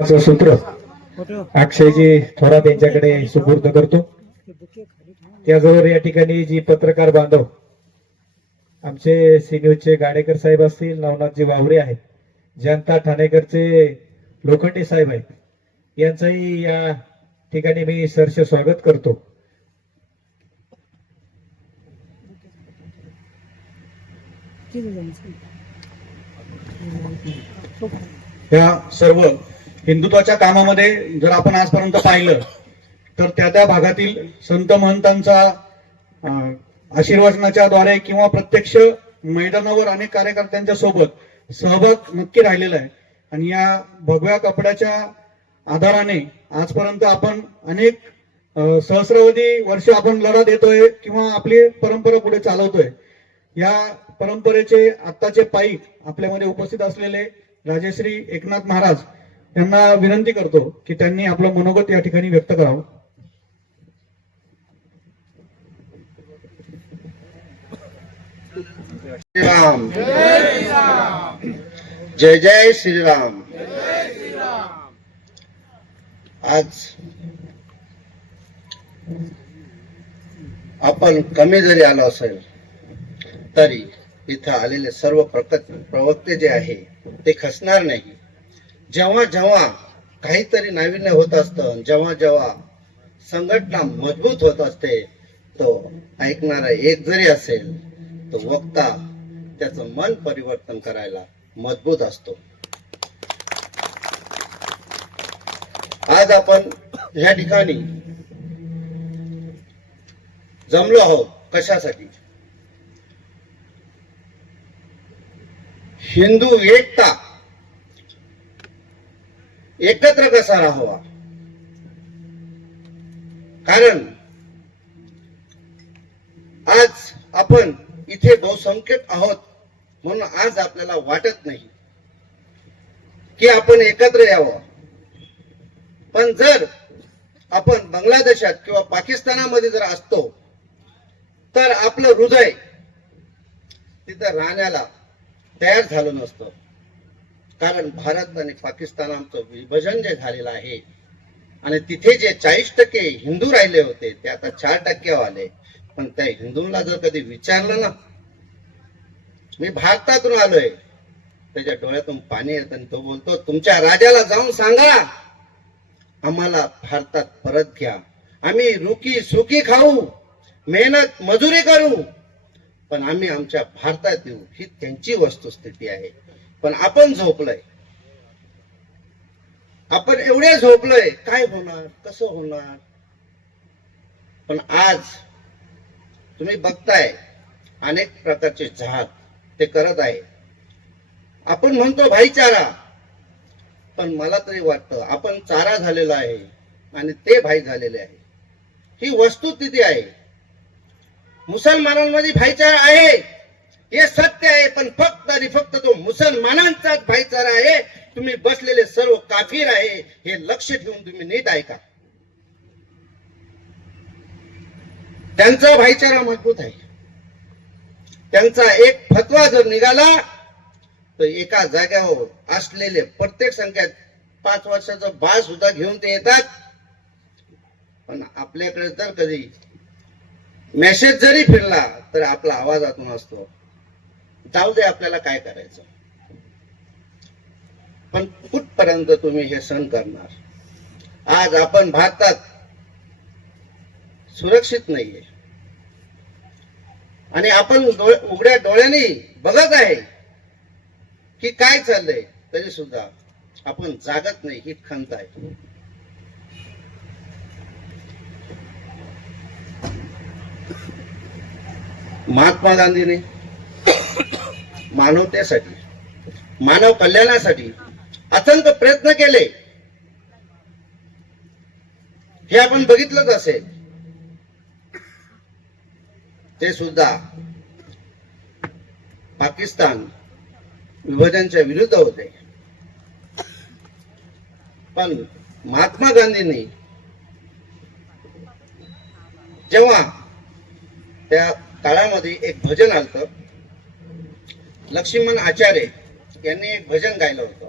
सूत्र अक्षयजी थोरात यांच्याकडे सुपूर्द करतो. त्याचबरोबर या ठिकाणी जी पत्रकार बांधव आमचे सिन्यूजचे गाडेकर साहेब असतील, नवनाथजी वावरे आहेत, जनता ठाणेकरचे लोखंडे साहेब आहेत, यांचंही या ठिकाणी मी सहर्ष स्वागत करतो. या सर्व हिंदुत्वाच्या कामामध्ये जर आपण आजपर्यंत पाहिलं तर त्या भागातील संत महंतांचा आशीर्वचनाच्या द्वारे किंवा प्रत्यक्ष मैदानावर अनेक कार्यकर्त्यांच्या सोबत सहभाग नक्की राहिलेला आहे. आणि या भगव्या कपड्याच्या आधाराने आजपर्यंत आपण अनेक सहस्रावधी वर्ष आपण लढा देतोय किंवा आपली परंपरा पुढे चालवतोय. या परंपरेचे आत्ताचे पाईक आपल्यामध्ये उपस्थित असलेले राजेश्री एकनाथ महाराज यांना विनंती करतो की त्यांनी आपलं मनोगत या ठिकाणी व्यक्त करावं. श्रीराम जय जय श्रीराम. आज आपण कमी जरी आलो असेल तरी इथं आलेले सर्व प्रवक्ते जे आहे ते खचणार नाही. जेव्हा जेव्हा काहीतरी नाविन्य होत असतं, जेव्हा जेव्हा संघटना मजबूत होत असते, तो ऐकणारा एक जरी असेल तो वक्ता त्याचं मन परिवर्तन करायला मजबूत असतो. आज आपण ह्या ठिकाणी जमलो आहोत कशासाठी? हिंदू एकता एकत्र कसा राहावा. कारण आज आपण इथे बहुसंख्यक आहोत म्हणून आज आपल्याला वाटत नाही की आपण एकत्र यावं. पण जर आपण बांगलादेशात किंवा पाकिस्तानामध्ये जर असतो तर आपलं हृदय तिथं राहण्याला तयार झालं नसतं. कारण भारत आणि पाकिस्तान आमचं विभाजन जे झालेलं आहे आणि तिथे जे 40% हिंदू राहिले होते ते आता 4% आले. पण त्या हिंदूंना जर कधी विचारलं ना, मी भारतातून आलोय, त्याच्या डोळ्यातून पाणी येतं आणि तो बोलतो तुमच्या राजाला जाऊन सांगा आम्हाला भारतात परत घ्या. आम्ही रुकी सुकी खाऊ, मेहनत मजुरी करू, पण आम्ही आमच्या भारतात येऊ. ही त्यांची वस्तुस्थिती आहे. पण आपण झोपलोय, आपण एवढे झोपलोय, काय होणार, कसं होणार? पण आज तुम्ही बघताय अनेक प्रकारचे जहाज ते करत आहे. आपण म्हणतो भाईचारा, पण मला तरी वाटतं आपण चारा झालेला आहे आणि ते भाई झालेले आहे. ही वस्तुस्थिती आहे. मुसलमानांमध्ये भाईचारा आहे हे सत्य आहे, पण फक्त आणि फक्त तो मुसलमानांचाच भाईचारा आहे. तुम्ही बसलेले सर्व काफिर आहे हे लक्ष ठेवून तुम्ही नीट ऐका. त्यांचा भाईचारा मजबूत आहे. त्यांचा एक फतवा जर निघाला तर एका जाग्यावर असलेले प्रत्येक संख्यात 5 वर्षाचं बाळ सुद्धा घेऊन ते येतात. पण आपल्याकडे जर कधी मेसेज जरी फिरला तर आपला आवाज आतून असतो, जाऊ दे आपल्याला काय करायचं. पण कुठपर्यंत तुम्ही हे सहन करणार? आज आपण भारतात सुरक्षित नाहीये आणि आपण उघड्या डोळ्यांनी बघत आहे की काय चाललंय, तरी सुद्धा आपण जागत नाही. ही खंत आहे. महात्मा गांधींनी मानवतेसाठी, मानव कल्याणासाठी असंख्य प्रयत्न केले. हे आपण बघितलंच असेल. ते सुद्धा पाकिस्तान विभाजनाच्या विरुद्ध होते. पण महात्मा गांधींनी जेव्हा त्या काळामध्ये एक भजन आलतं, लक्ष्मण आचार्य यांनी एक भजन गायलं होतं.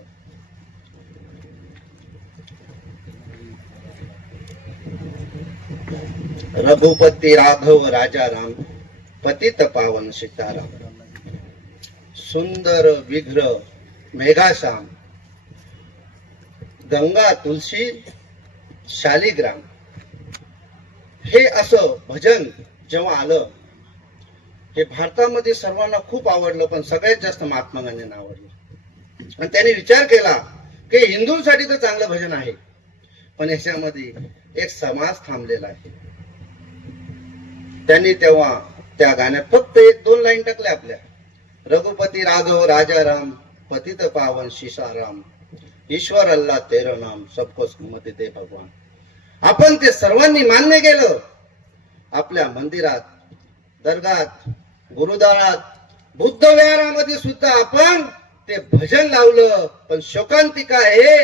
रघुपती राघव राजा राम पतित पावन सीताराम सुंदर विग्रह मेघाश्याम गंगा तुलसी शालिग्राम हे असं भजन जेव्हा आलं हे भारतामध्ये सर्वांना खूप आवडलं, पण सगळ्यात जास्त महात्मा गांधींना आवडलं. आणि त्यांनी विचार केला की हिंदूंसाठी तर चांगलं भजन आहे, पण याच्यामध्ये एक समाज थांबलेला आहे. त्यांनी तेव्हा त्या गाण्यात फक्त 1-2 लाईन टाकल्या आपल्या, रघुपती राघव राजा राम पतित पावन सीताराम ईश्वर अल्लाह तेरा नाम सबको मत दे भगवान. आपण ते सर्वांनी मान्य केलं. आपल्या मंदिरात, दर्गात, गुरुद्वारात, बुद्ध विहारामध्ये सुद्धा आपण ते भजन लावलं. पण शोकांतिका आहे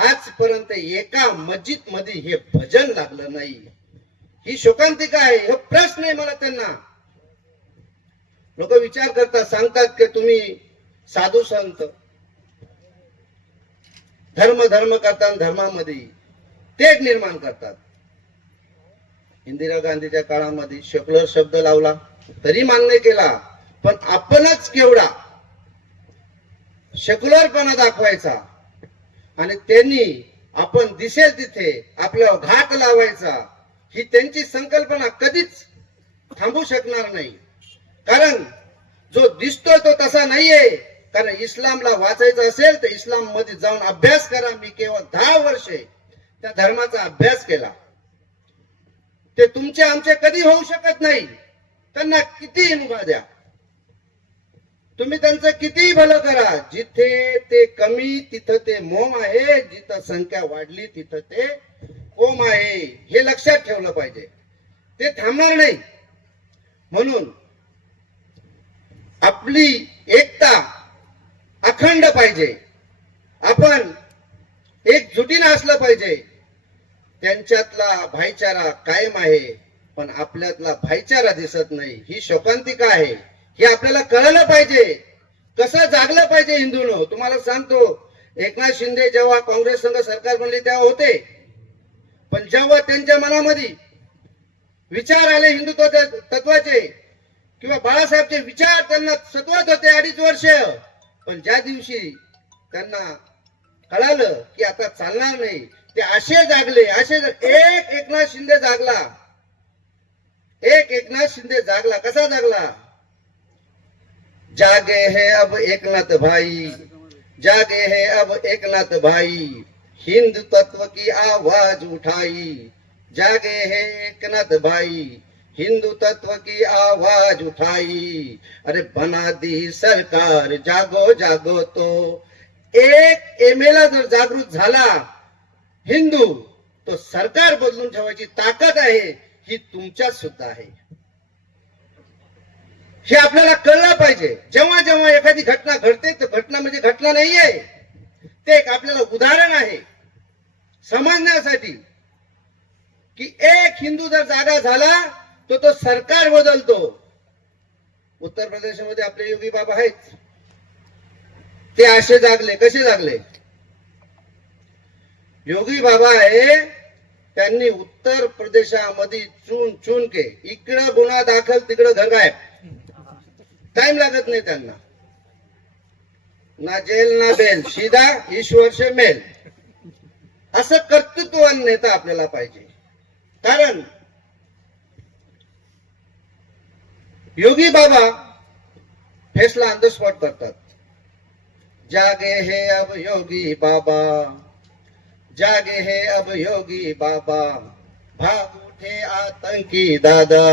आजपर्यंत एका मस्जिद मध्ये हे भजन लागलं नाही. ही शोकांतिका आहे. हा प्रश्न आहे मला त्यांना. लोक विचार करतात, सांगतात की तुम्ही साधू संत धर्म करतात, धर्मामध्ये तेच निर्माण करतात. इंदिरा गांधीच्या काळामध्ये सेक्युलर शब्द लावला तरी मान्य केला, पण आपणच केवढा सेक्युलरपणा दाखवायचा आणि त्यांनी आपण दिसेल तिथे आपल्यावर घात लावायचा, ही त्यांची संकल्पना कधीच थांबू शकणार नाही. कारण जो दिसतोय तो तसा नाहीये. कारण इस्लामला वाचायचं असेल तर इस्लाम मध्ये जाऊन अभ्यास करा. मी केवळ 10 वर्षे त्या धर्माचा अभ्यास केला. ते तुमचे आमचे कधी होऊ शकत नाही. त्यांना कितीही मुभा द्या, तुम्ही त्यांचं कितीही भलं करा, जिथे ते कमी तिथं ते मोम आहे, जिथं संख्या वाढली तिथं ते कोम आहे. हे लक्षात ठेवलं पाहिजे. ते थांबणार नाही. म्हणून आपली एकता अखंड पाहिजे. आपण एकजुटीने असलं पाहिजे. त्यांच्यातला भाईचारा कायम आहे, पण आपल्यातला भाईचारा दिसत नाही. ही शोकांतिका आहे. हे आपल्याला कळलं पाहिजे. कसं जागलं पाहिजे हिंदूनं. तुम्हाला सांगतो, एकनाथ शिंदे जेव्हा काँग्रेस संघ सरकार बनले तेव्हा होते, पण जेव्हा त्यांच्या मनामध्ये विचार आले हिंदुत्व तत्वाचे किंवा बाळासाहेबचे विचार त्यांना सत्वत होते 2.5 वर्ष, पण ज्या दिवशी त्यांना कळालं की आता चालणार नाही, ते असे जागले. एक एकनाथ शिंदे जागला. एक एकनाथ शिंदे जागला. कसा जागला? जागे है अब एकनाथ भाई, जागे है अब एकनाथ भाई, हिंदू तत्व की आवाज उठाई. जागे है एकनाथ भाई, हिंदू तत्व की आवाज उठाई. अरे बना दी सरकार, जागो जागो. तो एक एमएला जर जागृत झाला हिंदू, तो सरकार बदलून ठेवायची ताकद आहे. ही तुमच्यात सुद्धा आहे. हे आपल्याला कळलं पाहिजे. जेव्हा जेव्हा एखादी घटना घडते तर घटना म्हणजे घटना नाहीये, ते एक आपल्याला उदाहरण आहे समजण्यासाठी की एक हिंदू जर जागा झाला तो तो सरकार बदलतो. उत्तर प्रदेशमध्ये आपले योगी बाबा आहेत, ते असे जागले. कसे जागले? योगी बाबा आहे, त्यांनी उत्तर प्रदेशामध्ये चून के इकडं गुन्हा दाखल तिकडं घर गायब. टाइम लागत नाही त्यांना. ना जेल ना बेल, सीधा ईश्वर से मेल. असं कर्तृत्ववान नेता आपल्याला पाहिजे. कारण योगी बाबा फैसला ऑन द स्पॉट करतात. जागे है अब योगी बाबा, जागे है अब योगी बाबा, भाग उठे आतंकी दादा.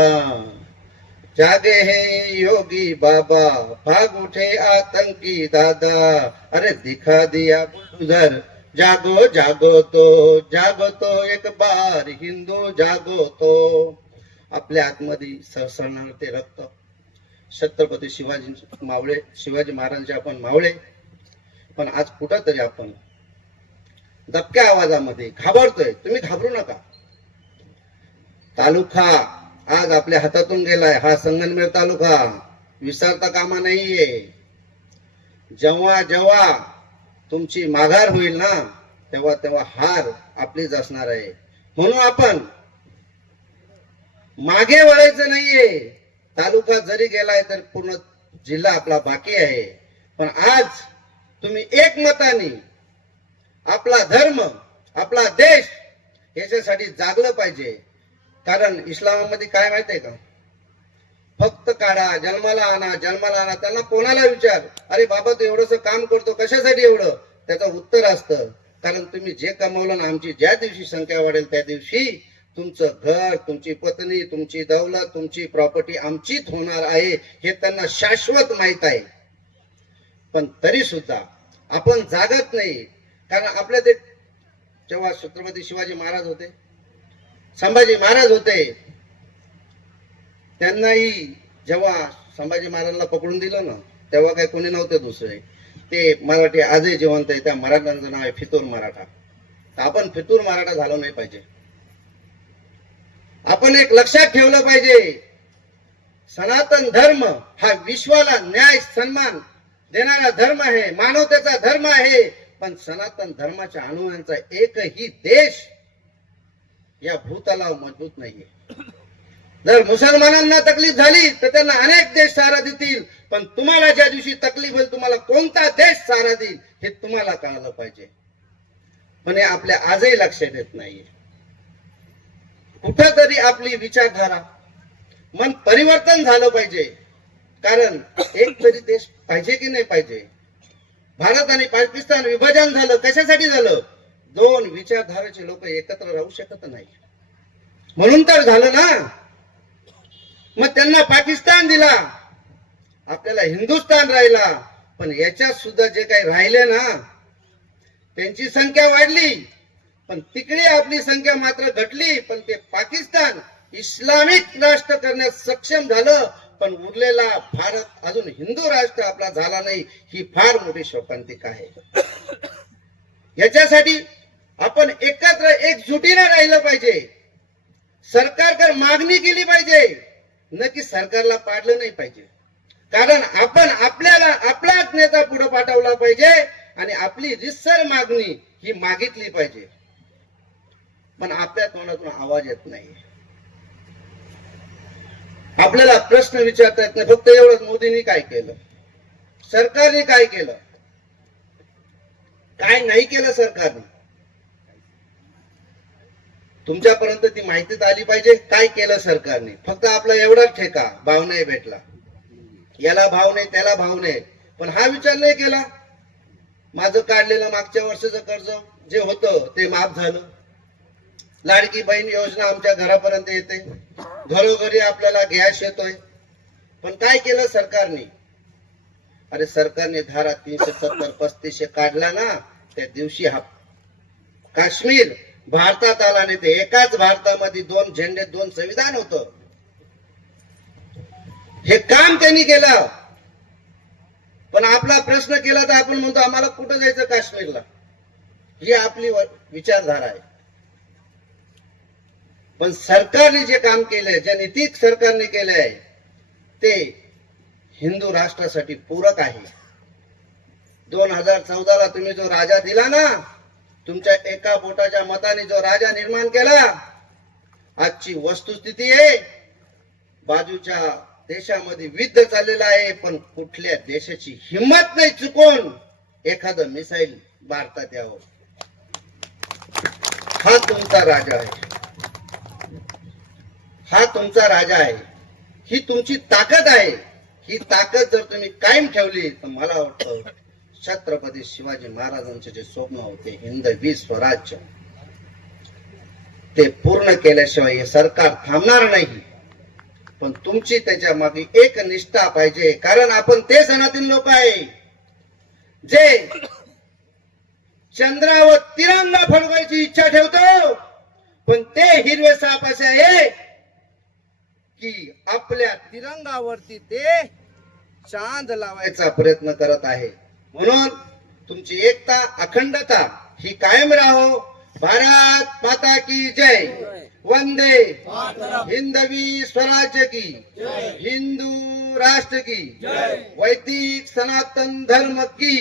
जागे है योगी बाबा, भाग उठे आतंकी दादा. अरे दिखा दिया बुलडोजर, जागो जागो तो एक बार हिंदू जागो तो. आपल्या आतमध्ये सरसरणार ते रक्त. छत्रपती शिवाजी महाराजांचे आपण मावळे, पण आज कुठंतरी आपण दबक्या आवाजामध्ये घाबरतोय. तुम्ही घाबरू नका. तालुका आज आपल्या हातातून गेलाय. हा संगमनेर तालुका विसरता कामा नाहीये. जेव्हा जेव्हा तुमची माघार होईल ना, तेव्हा तेव्हा हार आपलीच असणार आहे. म्हणून आपण मागे वळायचं नाहीये. तालुका जरी गेलाय तर पूर्ण जिल्हा आपला बाकी आहे. पण आज तुम्ही एकमताने आपला धर्म, आपला देश याच्यासाठी जागलं पाहिजे. कारण इस्लामामध्ये काय माहितीये का, फक्त काढा, जन्माला आणा, जन्माला आणा. त्यांना कोणाला विचार, अरे बाबा तू एवढंसं काम करतो कशासाठी एवढं, त्याचं उत्तर असतं, कारण तुम्ही जे कमवलं ना, आमची ज्या दिवशी संख्या वाढेल त्या दिवशी तुमचं घर, तुमची पत्नी, तुमची दौलत, तुमची प्रॉपर्टी आमचीच होणार आहे हे त्यांना शाश्वत माहित आहे. पण तरी सुद्धा आपण जागत नाही. कारण आपल्या ते जेव्हा छत्रपती शिवाजी महाराज होते, संभाजी महाराज होते, त्यांनाही जेव्हा संभाजी महाराजांना पकडून दिलं ना, तेव्हा काही कोणी नव्हते दुसरे. ते मराठी आजही जिवंत आहे. त्या मराठ्यांचं नाव आहे फितूर मराठा. तर आपण फितूर मराठा झालो नाही पाहिजे. आपण एक लक्षात ठेवलं पाहिजे, सनातन धर्म हा विश्वाला न्याय सन्मान देणारा धर्म आहे, मानवतेचा धर्म आहे. पण सनातन धर्माच्या अनुयायांचा एकही देश या भूतलावर मजबूत नाहीये. जर मुसलमानांना तकलीफ झाली तर त्यांना अनेक देश सहारा देतील, पण तुम्हाला ज्या दिवशी तकलीफ होईल तुम्हाला कोणता देश सहारा देईल हे तुम्हाला कळलं पाहिजे. पण हे आपल्या आजही लक्षात येत नाहीये. कुठंतरी आपली विचारधारा, मन परिवर्तन झालं पाहिजे. कारण एक तरी देश पाहिजे की नाही पाहिजे. भारत आणि पाकिस्तान विभाजन झालं, कशासाठी झालं, दोन विचारधारेचे लोक एकत्र राहू शकत नाही म्हणून तर झालं ना. मग त्यांना पाकिस्तान दिला, आपल्याला हिंदुस्थान राहिला. पण याच्यात सुद्धा जे काही राहिले ना, त्यांची संख्या वाढली, पण तिकडे आपली संख्या मात्र घटली. पण ते पाकिस्तान इस्लामिक राष्ट्र करण्यास सक्षम झालं, पण उरलेला भारत अजून हिंदू राष्ट्र आपला झाला नाही. ही फार मोठी शोकांतिका आहे. याच्यासाठी आपण एकत्र एकजुटीने राहिलं पाहिजे. सरकारकडे मागणी केली पाहिजे, नक्की सरकारला पाडलं नाही पाहिजे. कारण आपण आपल्याला आपलाच नेता पुढे पाठवला पाहिजे आणि आपली रितसर मागणी ही मागितली पाहिजे. पण आपल्या तोंडातून आवाज येत नाही. आपल्याला प्रश्न विचारता येत नाही. फक्त एवढंच, मोदींनी काय केलं, सरकारने काय केलं, काय नाही केलं सरकारने. तुमच्यापर्यंत ती माहिती आली पाहिजे काय केलं सरकारने. फक्त आपला एवढाच ठेका, भाव नाही भेटला, याला भाव नाही त्याला भाव नाही. पण हा विचार नाही केला, माझं काढलेलं मागच्या वर्षाचं कर्ज जे होतं ते माफ झालं, लाडकी बहीण योजना आमच्या घरापर्यंत येते, घरोघरी आपल्याला गॅस येतोय. पण काय केलं सरकारने, अरे सरकारने धारा 370 35 काढला ना, त्या दिवशी हा काश्मीर भारतात आला नाही. ते एकाच भारतामध्ये दोन झेंडे दोन संविधान होतं. हे काम त्यांनी केलं. पण आपला प्रश्न केला तर आपण म्हणतो आम्हाला कुठं जायचं काश्मीरला, ही आपली विचारधारा आहे. पण सरकारने जे काम केलंय, ज्या नीती सरकारने केले आहे ते हिंदू राष्ट्रासाठी पूरक आहे. 2014ला तुम्ही जो राजा दिला ना, तुमच्या एका बोटाच्या मताने जो राजा निर्माण केला, आजची वस्तुस्थिती आहे बाजूच्या देशामध्ये युद्ध चाललेलं आहे, पण कुठल्या देशाची हिंमत नाही चुकून एखादं मिसाईल भारतात यावं. हा तुमचा राजा आहे, हा तुमचा राजा आहे, ही तुमची ताकद आहे. ही ताकद जर तुम्ही कायम ठेवली तर मला वाटतं छत्रपती शिवाजी महाराजांचे जे स्वप्न होते हिंदवी स्वराज्य, ते पूर्ण केल्याशिवाय हे सरकार थांबणार नाही. पण तुमची त्याच्या मागे एक निष्ठा पाहिजे. कारण आपण ते सनातन लोक आहे जे चंद्रावर तिरंगा फडकवायची इच्छा ठेवतो, पण ते हिरवे साप असे आहे की आपल्या तिरंगावरती ते चांद लावायचा प्रयत्न करत आहे. म्हणून तुमची एकता, अखंडता ही कायम राहो. भारत माता की जय. वंदे हिंदवी स्वराज्य की, हिंदू राष्ट्र की, वैदिक सनातन धर्म की,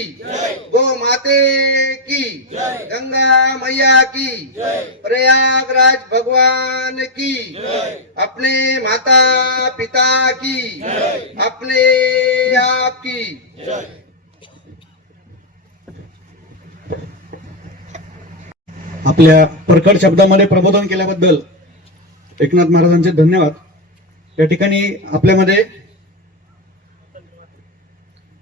गो माते की, गंगा मैया की, प्रयागराज भगवान की, अपने माता पिता की, अपने आप की। आपल्या परखड शब्दामध्ये प्रबोधन केल्याबद्दल एकनाथ महाराजांचे धन्यवाद. या ठिकाणी आपल्यामध्ये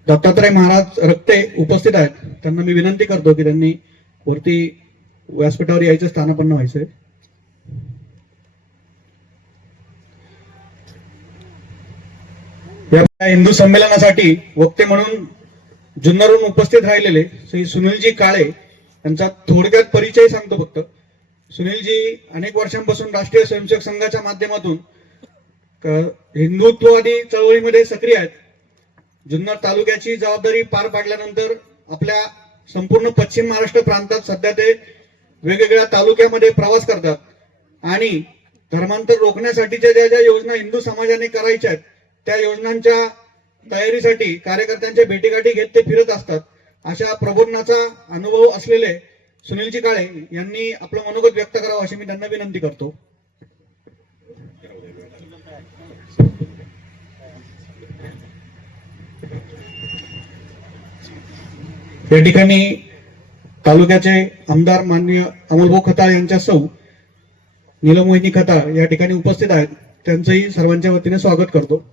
दत्तात्रय महाराज रक्ते उपस्थित आहेत. त्यांना मी विनंती करतो की त्यांनी वरती व्यासपीठावर यायचं, स्थानापन्न व्हायचंय. या हिंदू संमेलनासाठी वक्ते म्हणून जुन्नरहून उपस्थित राहिलेले श्री सुनीलजी काळे यांचा थोडक्यात परिचय सांगतो फक्त. सुनीलजी अनेक वर्षांपासून राष्ट्रीय स्वयंसेवक संघाच्या माध्यमातून हिंदुत्ववादी चळवळीमध्ये सक्रिय आहेत. जुन्नर तालुक्याची जबाबदारी पार पाडल्यानंतर आपल्या संपूर्ण पश्चिम महाराष्ट्र प्रांतात सध्या ते वेगवेगळ्या तालुक्यामध्ये प्रवास करतात आणि धर्मांतर रोखण्यासाठीच्या ज्या ज्या योजना हिंदू समाजाने करायच्या आहेत त्या योजनांच्या तयारीसाठी कार्यकर्त्यांच्या भेटीगाठी घेत ते फिरत असतात. अशा प्रबोधनाचा अनुभव असलेले सुनीलजी काळे यांनी आपलं मनोगत व्यक्त करावं अशी मी त्यांना विनंती करतो. या ठिकाणी तालुक्याचे आमदार माननीय अमोलभाऊ खताळ यांच्या सौ नीलमोहिनी खताळ या ठिकाणी उपस्थित आहेत. त्यांचंही सर्वांच्या वतीने स्वागत करतो.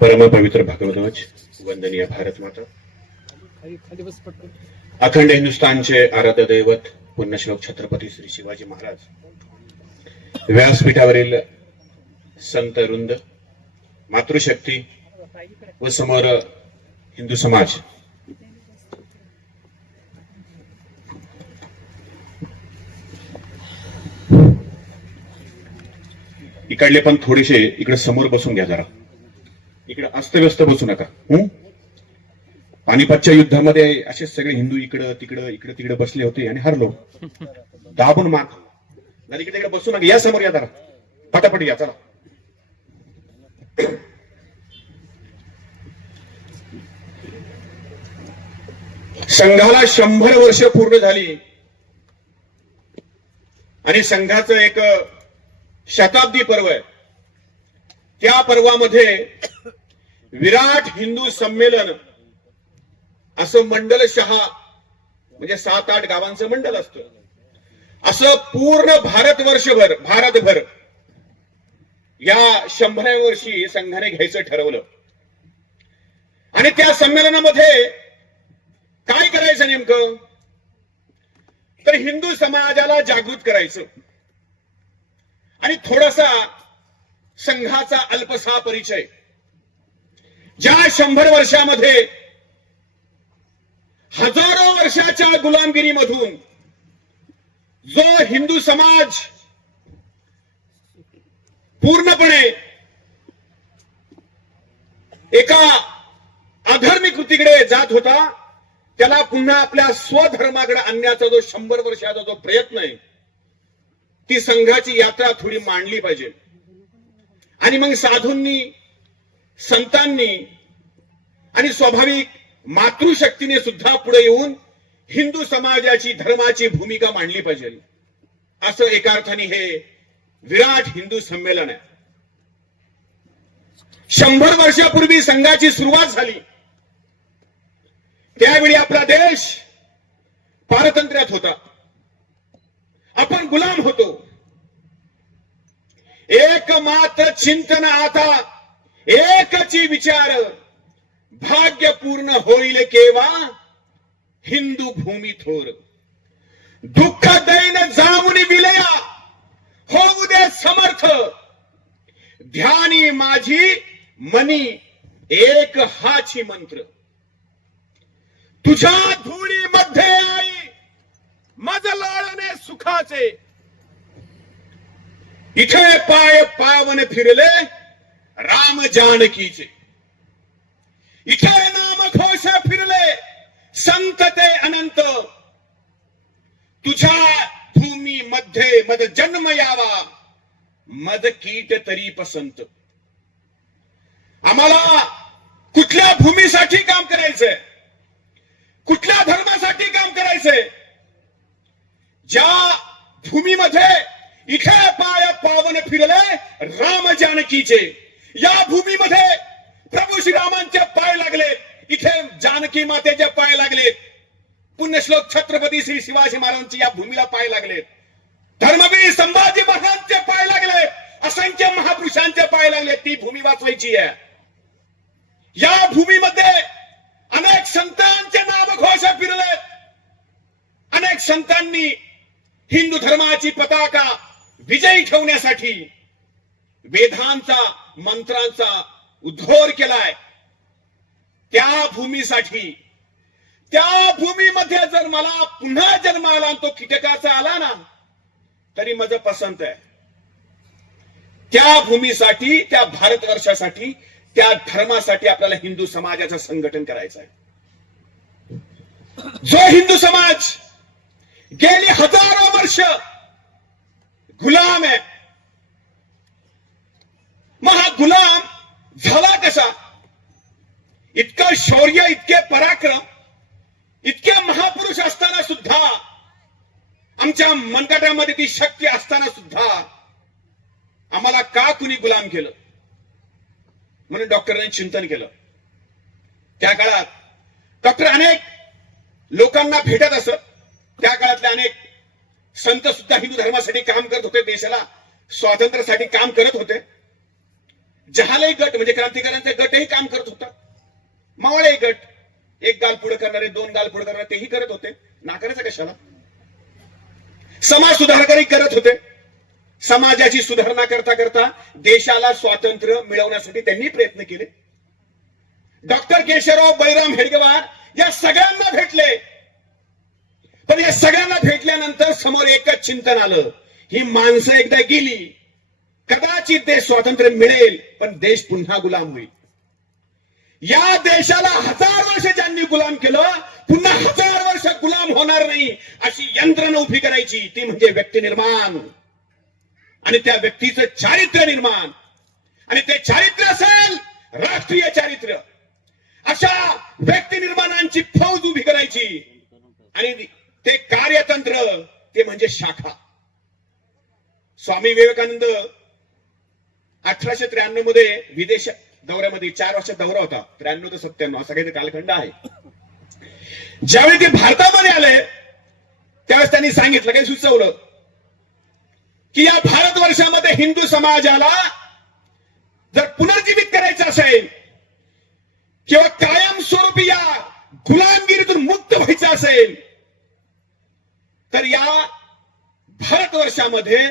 परम पवित्र भगवध्वज, वंदनीय भारत माता, अखंड हिंदुस्थानचे आराध्य दैवत पुण्यश्लोक छत्रपती श्री शिवाजी महाराज, व्यासपीठावरील संत वृंद, मातृशक्ती व समोर हिंदू समाज, इकडले पण थोडेसे इकडे समोर बसून घ्या जरा. इकडे अस्तव्यस्त बसू नका. पानिपतच्या युद्धामध्ये असे सगळे हिंदू इकडं तिकडे बसले होते आणि हरलो. दाबून मान इकडे तिकडे बसू नका. या समोर या जरा, पटापट या. चला. संघाला 100 वर्ष पूर्ण झाली आणि संघाचं एक शताब्दी पर्व आहे. त्या पर्वामध्ये विराट हिंदू संमेलन असं मंडलशहा म्हणजे 7-8 गावांचं मंडल असतं, असं पूर्ण भारतभर या 100व्या वर्षी संघाने घ्यायचं ठरवलं. आणि त्या संमेलनामध्ये काय करायचं नेमकं, तर हिंदू समाजाला जागृत करायचं आणि थोडासा संघाचा अल्पसा परिचय. ज्या 100 वर्षामध्ये हजारो वर्षाच्या गुलामगिरीमधून जो हिंदू समाज पूर्णपणे एका अधर्मी कृतीकडे जात होता, त्याला पुन्हा आपल्या स्वधर्माकडे आणण्याचा जो 100 वर्षाचा जो प्रयत्न आहे, ती संघाची यात्रा थोडी मांडली पाहिजे. आणि मग साधूंनी, संतांनी आणि स्वाभाविक मातृशक्तीने सुद्धा पुढे येऊन हिंदू समाजाची, धर्माची भूमिका मांडली पाहिजे. असं एका अर्थाने हे विराट हिंदू संमेलन आहे. 100 वर्षापूर्वी संघाची सुरुवात झाली. त्यावेळी आपला देश पारतंत्र्यात होता, आपण गुलाम होतो. एकमात्र चिंतन आता एकची विचार, भाग्य पूर्ण होईल केव्हा हिंदू भूमी थोर. दुःख दैन जाऊन विलया होऊ दे समर्थ, ध्यानी माझी मनी एक हाची मंत्र. तुझ्या धुळी मध्ये आई देशाचे. इथे पाय पावन फिरले राम जानकीचे. इथे नाम घोष फिरले संत ते अनंत. तुझ्या भूमी मध्ये मद जन्म यावा मद कीट तरी पसंत. आम्हाला कुठल्या भूमीसाठी काम करायचंय, कुठल्या धर्मासाठी काम करायचंय? ज्या भूमीमध्ये इथे पाय पावन फिरले राम जानकीचे, या भूमीमध्ये प्रभू श्रीरामांचे पाय लागले, इथे जानकी मातेचे पाय लागलेत. पुण्यश्लोक छत्रपती श्री शिवाजी महाराजांचे या भूमीला पाय लागलेत. धर्मवीर संभाजी महाराजांचे पाय लागले, असंख्य महापुरुषांचे पाय लागले. ती भूमी वाचवायची आहे. या भूमीमध्ये अनेक संतांचे नामघोष फिरले. अनेक संतांनी हिंदू धर्माची पताका विजयी ठेवण्यासाठी वेदांचा मंत्रांचा उद्घोर केलाय. त्या भूमीसाठी, त्या भूमीमध्ये जर मला पुन्हा जन्म आला आणि तो कीटकाचा आला ना तरी माझं पसंत आहे. त्या भूमीसाठी, त्या भारतवर्षासाठी, त्या धर्मासाठी आपल्याला हिंदू समाजाचं संघटन करायचं आहे. जो हिंदू समाज गेली हजारो वर्ष गुलाम आहे, मग हा गुलाम झाला कसा? इतकं शौर्य, इतके पराक्रम, इतके महापुरुष असताना सुद्धा, आमच्या मनगटामध्ये ती शक्ती असताना सुद्धा आम्हाला का कुणी गुलाम केलं? म्हणून डॉक्टरांनी चिंतन केलं. त्या काळात डॉक्टर अनेक लोकांना भेटत असत. त्या काळातले अनेक संत सुद्धा हिंदू धर्मासाठी काम करत होते, देशाला स्वातंत्र्यासाठी काम करत होते. जहालही गट म्हणजे क्रांतिकारांचा गटही काम करत होता. मावळे गट, एक गाल पुढे करणारे, दोन गाल पुढे करणारे, तेही करत होते. नाकारायचं कशाला? समाज सुधारकही करत होते. समाजाची सुधारणा करता करता देशाला स्वातंत्र्य मिळवण्यासाठी त्यांनी प्रयत्न केले. डॉक्टर केशवराव बळीराम हेडगेवार या सगळ्यांना भेटले. पण या सगळ्यांना भेटल्यानंतर समोर एकच चिंतन आलं, ही माणसं एकदा गेली, कदाचित देश स्वातंत्र्य मिळेल पण देश पुन्हा गुलाम होईल. या देशाला 1000 वर्ष ज्यांनी गुलाम केलं, पुन्हा 1000 वर्ष गुलाम होणार नाही अशी यंत्रणा उभी करायची. ती म्हणजे व्यक्ती निर्माण आणि त्या व्यक्तीचं चारित्र्य निर्माण. आणि ते चारित्र्य असेल राष्ट्रीय चारित्र्य. अशा व्यक्ती निर्माणांची फौज उभी करायची. आणि ते कार्यतंत्र, ते म्हणजे शाखा. स्वामी विवेकानंद 1893 मध्ये विदेश दौऱ्यामध्ये, 4 वर्ष दौरा होता, 93 ते 97 असा काही कालखंड आहे. ज्यावेळी ते भारतामध्ये आले त्यावेळेस त्यांनी सांगितलं, काही सुचवलं की या भारतवर्षामध्ये हिंदू समाजाला जर पुनर्जीवित करायचं असेल किंवा कायमस्वरूपी या गुलामगिरीतून मुक्त व्हायचं असेल तर या भारतवर्षामध्ये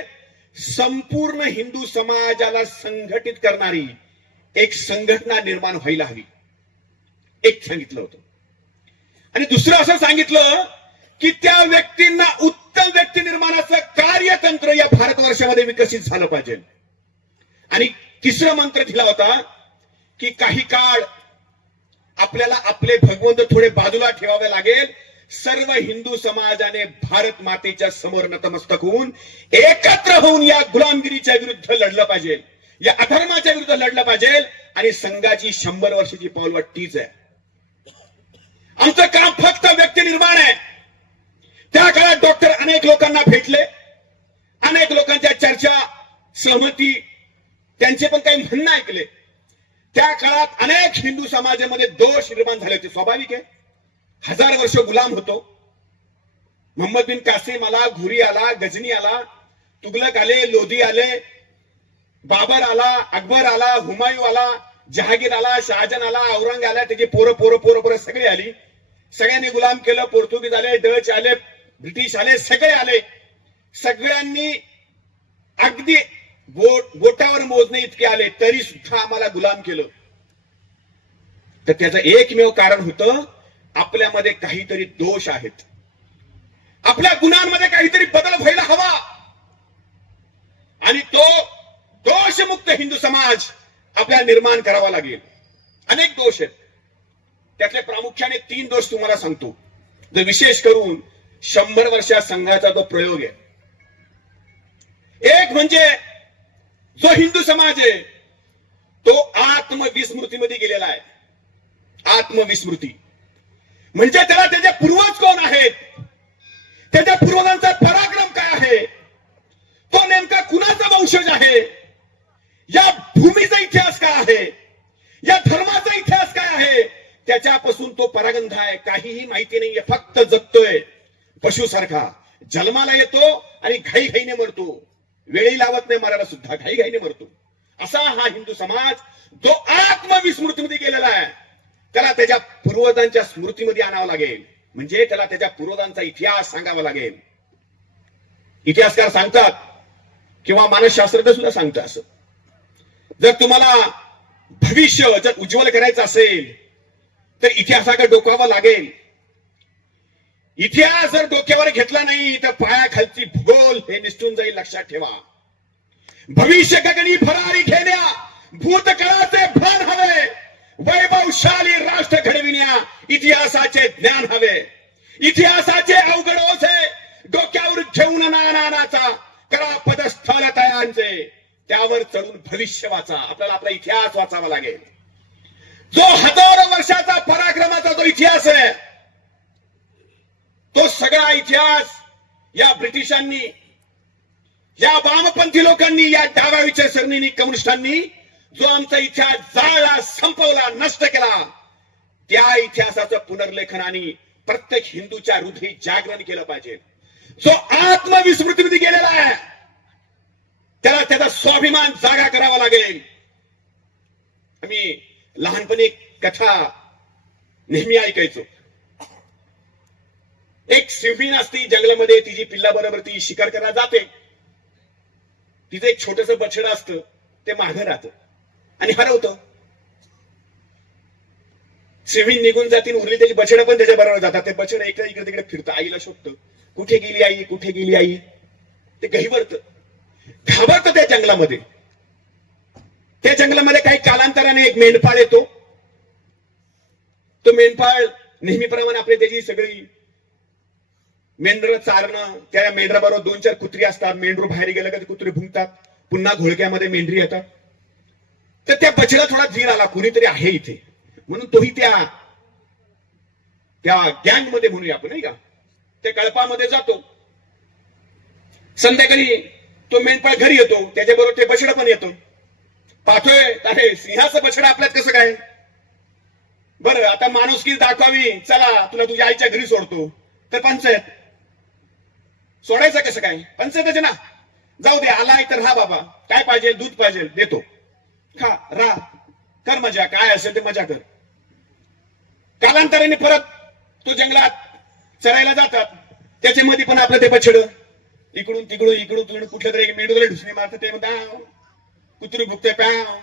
संपूर्ण हिंदू समाजाला संघटित करणारी एक संघटना निर्माण व्हायला हवी, एक सांगितलं होतं. आणि दुसरं असं सांगितलं की त्या व्यक्तींना उत्तम व्यक्ती निर्माणाचं कार्यतंत्र या भारतवर्षामध्ये विकसित झालं पाहिजे. आणि तिसरा मंत्र दिला होता की काही काळ आपल्याला आपले भगवंत थोडे बाजूला ठेवावे लागेल. सर्व हिंदू समाजाने भारत मातेच्या समोर नतमस्तक होऊन एकत्र होऊन या गुलामगिरीच्या विरुद्ध लढलं पाहिजे, या अधर्माच्या विरुद्ध लढलं पाहिजे. आणि संघाची 100 वर्षाची पाऊलवाट तीच आहे. आमचं काम फक्त व्यक्ती निर्माण आहे. त्या काळात डॉक्टर अनेक लोकांना भेटले, अनेक लोकांच्या चर्चा, सहमती, त्यांचे पण काही म्हणणं ऐकले. त्या काळात अनेक हिंदू समाजामध्ये दोष निर्माण झाले होते. स्वाभाविक आहे, 1000 वर्ष गुलाम होतो. मोहम्मद बिन कासिम आला, घुरी आला, गजनी आला, तुगलक आले, लोधी आले, बाबर आला, अकबर आला, हुमायूं आला, जहागीर आला, शहाजहान आला, औरंग आला, त्याची पोरं सगळे आली. सगळ्यांनी गुलाम केलं. पोर्तुगीज आले, डच आले, ब्रिटिश आले, सगळे आले. सगळ्यांनी अगदी बोटावर मोजणे इतके आले तरी सुद्धा आम्हाला गुलाम केलं. तर त्याचं एकमेव कारण होतं, आपल्यामध्ये काहीतरी दोष आहेत. आपल्या गुणांमध्ये काहीतरी बदल व्हायला हवा आणि तो दोषमुक्त हिंदू समाज आपल्याला निर्माण करावा लागेल. अनेक दोष आहेत, त्यातले प्रामुख्याने 3 दोष तुम्हाला सांगतो, जो विशेष करून 100 वर्षा संघाचा जो प्रयोग आहे. एक म्हणजे जो हिंदू समाज आहे तो आत्मविस्मृतीमध्ये गेलेला आहे. आत्मविस्मृती म्हणजे त्याला त्याचे पूर्वज कोण आहेत, त्याच्या पूर्वजांचा पराक्रम काय आहे, तो नेमका कुणाचा वंशज आहे, या भूमीचा इतिहास काय आहे, या धर्माचा इतिहास काय आहे, त्याच्यापासून तो परागंध आहे. काहीही माहिती नाहीये, फक्त जगतोय पशुसारखा. जन्माला येतो आणि घाईघाईने मरतो, वेळी लावत नाही मरायला सुद्धा, घाईघाईने मरतो. असा हा हिंदू समाज जो आत्मविस्मृतीमध्ये गेलेला आहे, त्याला त्याच्या पूर्वजांच्या स्मृतीमध्ये आणावं लागेल. म्हणजे त्याला त्याच्या पूर्वजांचा इतिहास सांगावा लागेल. इतिहासकार सांगतात किंवा मानसशास्त्रज्ञ सुद्धा सांगतात असं, जर तुम्हाला भविष्य जर उज्ज्वल करायचं असेल तर इतिहासाकडे डोकावं लागेल. इतिहास जर डोक्यावर घेतला नाही तर पायाखालची भूगोल हे निसटून जाईल, लक्षात ठेवा. भविष्य गगनी भरारी घेण्या भूतकाळाचे भान हवे, वैभवशाली राष्ट्र घडविण्या इतिहासाचे ज्ञान हवे. इतिहासाचे अवघड ओझे डोक्यावर घेऊन नानाचा करा पदस्थल तयांचे, त्यावर चढून भविष्य वाचा. आपल्याला आपला इतिहास वाचावा लागेल. जो हजारो वर्षाचा पराक्रमाचा जो इतिहास आहे, तो सगळा इतिहास या ब्रिटिशांनी, या वामपंथी लोकांनी, या डाव्या विचारसरणींनी, कम्युनिस्टांनी जो आमचा इतिहास जाळला, संपवला, नष्ट केला, त्या इतिहासाचं पुनर्लेखन आणि प्रत्येक हिंदूच्या हृदयी जागरण केलं पाहिजे. जो आत्मविस्मृतीमध्ये गेलेला आहे त्याला त्याचा स्वाभिमान जागा करावा लागेल. आम्ही लहानपणी एक कथा नेहमी ऐकायचो. एक सिंहीण असती जंगलामध्ये, तिची पिल्ला बरोबर ती शिकार करायला जाते. तिचं एक छोटस बछड असतं, ते मागं राहतं आणि हरवतं. सिंहीण निघून जातील, उरली त्याची बछड पण त्याच्या बरोबर जातात. ते बछड इकडे तिकडे फिरतं, आईला शोधतं, कुठे गेली आई, कुठे गेली आई. ते गहिवरतं, घाबरतं त्या जंगलामध्ये. त्या जंगलामध्ये काही कालांतराने एक मेंढपाळ येतो. तो मेंढपाळ नेहमीप्रमाणे आपली त्याची सगळी मेंढर चारणं, त्या मेंढराबरोबर 2-4 कुत्री असतात. मेंढरू बाहेर गेलं का ते कुत्री भुंकतात, पुन्हा घोळक्यामध्ये मेंढरी येतात. तर त्या बछडा थोडा धीर आला, कुणीतरी आहे इथे, म्हणून तोही त्या गँग मध्ये म्हणूया आपण, नाही का, त्या कळपामध्ये जातो. संध्याकाळी तो मेंढपाळ घरी येतो, त्याच्याबरोबर ते बछडा पण येतो. पाहतोय अरे सिंहाचं बछडा आपल्यात कसं काय, बरं आता माणुसकी दाखवावी, चला तुला तुझ्या आईच्या घरी सोडतो. तर पंचायत, सोडायचं कसं काय, पंचायतच ना, जाऊ दे, आलाय तर हा बाबा, काय पाहिजे, दूध पाहिजे, देतो, खा, रा, कर मजा, काय असेल ते मजा कर. कालांतराने परत तो जंगलात चरायला जातात. त्याच्यामध्ये पण आपलं ते बछड इकडून तिकडून कुठल्या तरी मेंढूला ढुसणी मारतात. ते म्हणतात कुत्री भुकते प्याव,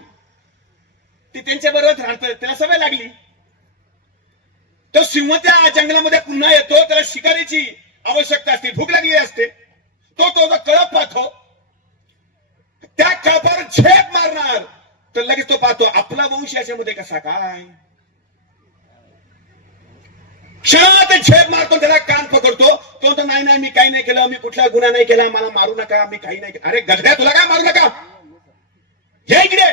ते त्यांच्या बरोबर राहतात, त्याला सवय लागली. तो सिंह त्या जंगलामध्ये पुन्हा येतो, त्याला शिकारीची आवश्यकता असते, भूक लागली असते. तो कळप पाहतो, त्या कळपावर झेप मारणार, तर लगेच तो पाहतो आपला वंश याच्यामध्ये कसा काय. क्षणात झेप मारतो, त्याला कान पकडतो. तो म्हणतो नाही नाही, मी काही नाही केलं, मी कुठला गुन्हा नाही केला, मला मारू नका, मी काही नाही केलं. अरे गधड्या, तुला काय मारू नका, हे इकडे.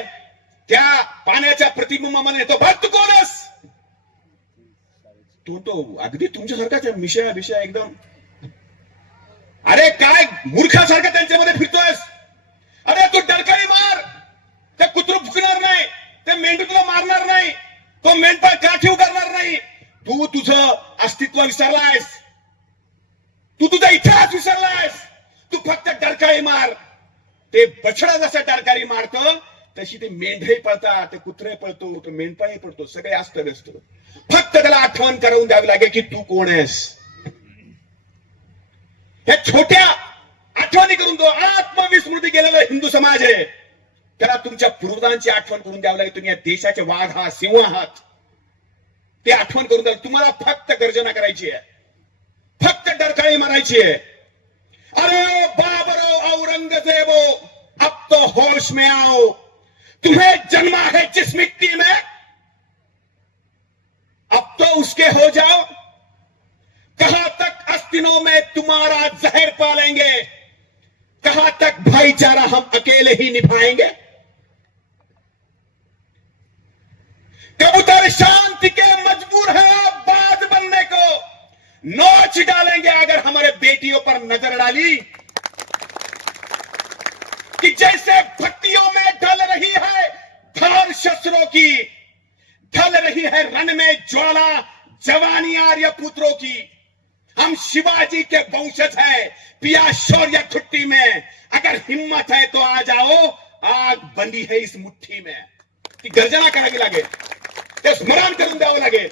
त्या पाण्याच्या प्रतिबिंबामध्ये तो भक्त कोण आहेस, तो अगदी तुमच्यासारखाच मिशा एकदम. अरे काय मूर्खासारखा त्यांच्यामध्ये फिरतोयस. अरे तू डरकाळी मार, ते कुत्र फुकणार नाही, ते मेंढू तुला मारणार नाही, तो मेंढपाळ काठीव करणार नाही. तू तुझं अस्तित्व विसरलायस, तू तुझा इतिहास विसरलायस. तू फक्त डरकाळी मार. ते बछडा जसं डरकाळी मारतं तशी ते मेंढे पळतात, ते कुत्रे पळतो, तो मेंढपाळही पळतो, सगळे अस्तव्यस्त. फक्त त्याला आठवण करून द्यावी लागेल की तू कोण आहेस. ह्या छोट्या आठवणी करून तो आत्मविस्मृती गेलेला हिंदू समाज आहे, त्याला तुमच्या पूर्वजांची आठवण करून द्यावी लागेल. तुम्ही या देशाचे वाघ आहात, सिंह आहात, ते आठवण करून द्यावी. तुम्हाला फक्त गर्जना करायची आहे, फक्त डरकाळी मारायची आहे. अरे बाबरो औरंगजेबो, अब तो होश में आओ, तुम्हें जन्मा है जिस मिट्टी में, अब तो उसके हो जाओ. कहां तक अस्तिनों में तुम्हारा जहर पालेंगे, कहां तक भाईचारा हम अकेले ही निभाएंगे. कबूतर शांति के मजबूर है बाज बनने को, नोच डालेंगे अगर हमारे बेटियों पर नजर डाली. कि जैसे भट्टियों में ढल रही है धार शस्त्रों की, ढल रही है रण में ज्वाला जवानी आर्य पुत्रों की. हम शिवाजी के वंशज हैं, पिया शौर्य ठुट्टी में, अगर हिम्मत है तो आ जाओ, आग बंदी है इस मुट्ठी में. ती गर्जना करावी लागेल, ते स्मरण करून द्यावं लागेल,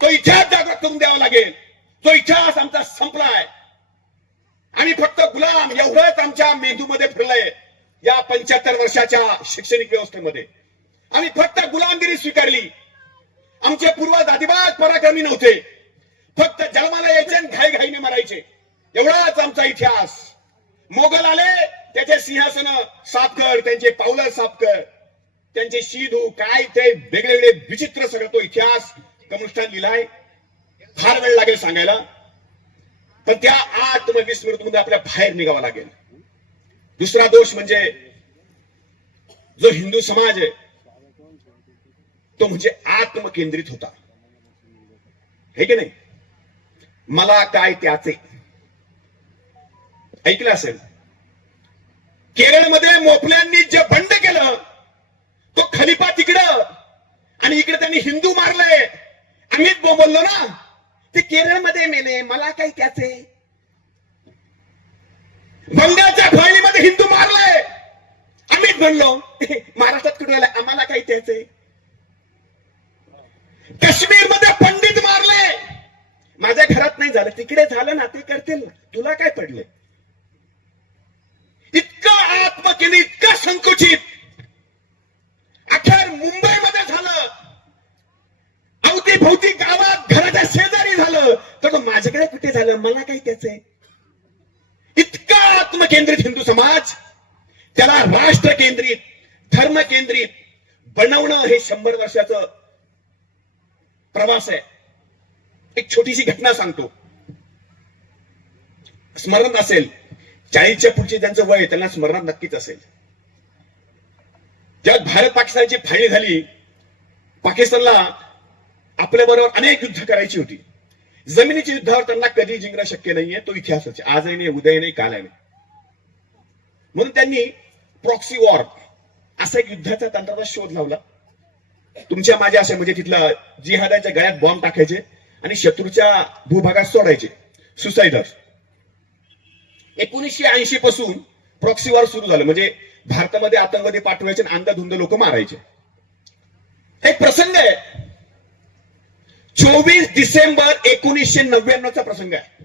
तो इतिहास जागृत करून द्यावा लागेल. तो इतिहास आमचा संपलाय. आम्ही फक्त गुलाम एवढंच आमच्या मेंदूमध्ये फिरलंय. या 75 वर्षाच्या शैक्षणिक व्यवस्थेमध्ये आम्ही फक्त गुलामगिरी स्वीकारली. आमचे पूर्वज अजिबात पराक्रमी नव्हते, फक्त जन्माला यायचे आणि घाईघाईने मारायचे, एवढाच आमचा इतिहास. मोगल आले, त्याचे सिंहासन साफ कर, त्यांचे पावलं साफ कर, त्यांचे शीधू काय ते वेगळे वेगळे विचित्र सगळं तो इतिहास कम्युनिस्टांनी लिहिलाय. फार वेळ लागेल सांगायला, पण त्या आत्मविस्मृतीमध्ये आपल्या बाहेर निघावं लागेल. दुसरा दोष म्हणजे जो हिंदू समाज आहे तो म्हणजे आत्मकेंद्रित होता, हे की नाही. मला काय त्याचे ऐकलं असेल. केरळमध्ये मोपल्यांनी जे बंड केलं तो खलिफा तिकडं आणि इकडे त्यांनी हिंदू मारले. आम्हीच बोललो ना, ते केरळमध्ये मेले, मला काय त्याचे. बंगालच्या फाळणीमध्ये हिंदू मारले, आम्हीच म्हणलो महाराष्ट्रात कुठे आले, आम्हाला काही त्याचे. काश्मीरमध्ये पंडित मारले, माझ्या घरात नाही झालं, तिकडे झालं ना, ते करतील, तुला काय पडले. इतकं आत्मकेंद्रित, इतकं संकुचित. अखेर मुंबईमध्ये झालं, अवतीभोवती गावात घराच्या शेजारी झालं, तर माझ्याकडे कुठे झालं, मला काही त्याचे. इतका आत्मकेंद्रित हिंदू समाज, त्याला राष्ट्र केंद्रित, धर्म केंद्रित बनवणं हे 100 वर्षाचं प्रवास आहे. एक छोटीशी घटना सांगतो, स्मरण असेल, 40च्या पुढचे ज्यांचं वय त्यांना स्मरण नक्कीच असेल. ज्यात भारत पाकिस्तानची फाळणी झाली, पाकिस्तानला आपल्या बरोबर अनेक युद्ध करायची होती. जमिनीच्या युद्धावर त्यांना कधी जिंकणं शक्य नाहीये, तो इतिहासाचे आजही नाही, उदय नाही, काल नाही. म्हणून त्यांनी प्रॉक्सी वॉर असा एक युद्धाचा तंत्राचा शोध लावला. तुमच्या माझ्या अशा म्हणजे तिथला जिहादाच्या गळ्यात बॉम्ब टाकायचे आणि शत्रूच्या भूभागात सोडायचे, सुसाइडर्स. 1980 पासून प्रॉक्सी वॉर सुरू झालं, म्हणजे भारतामध्ये आतंकवादी पाठवायचे आणि अंधाधुंद लोक मारायचे. एक प्रसंग आहे, 24 डिसेंबर 1999चा प्रसंग आहे.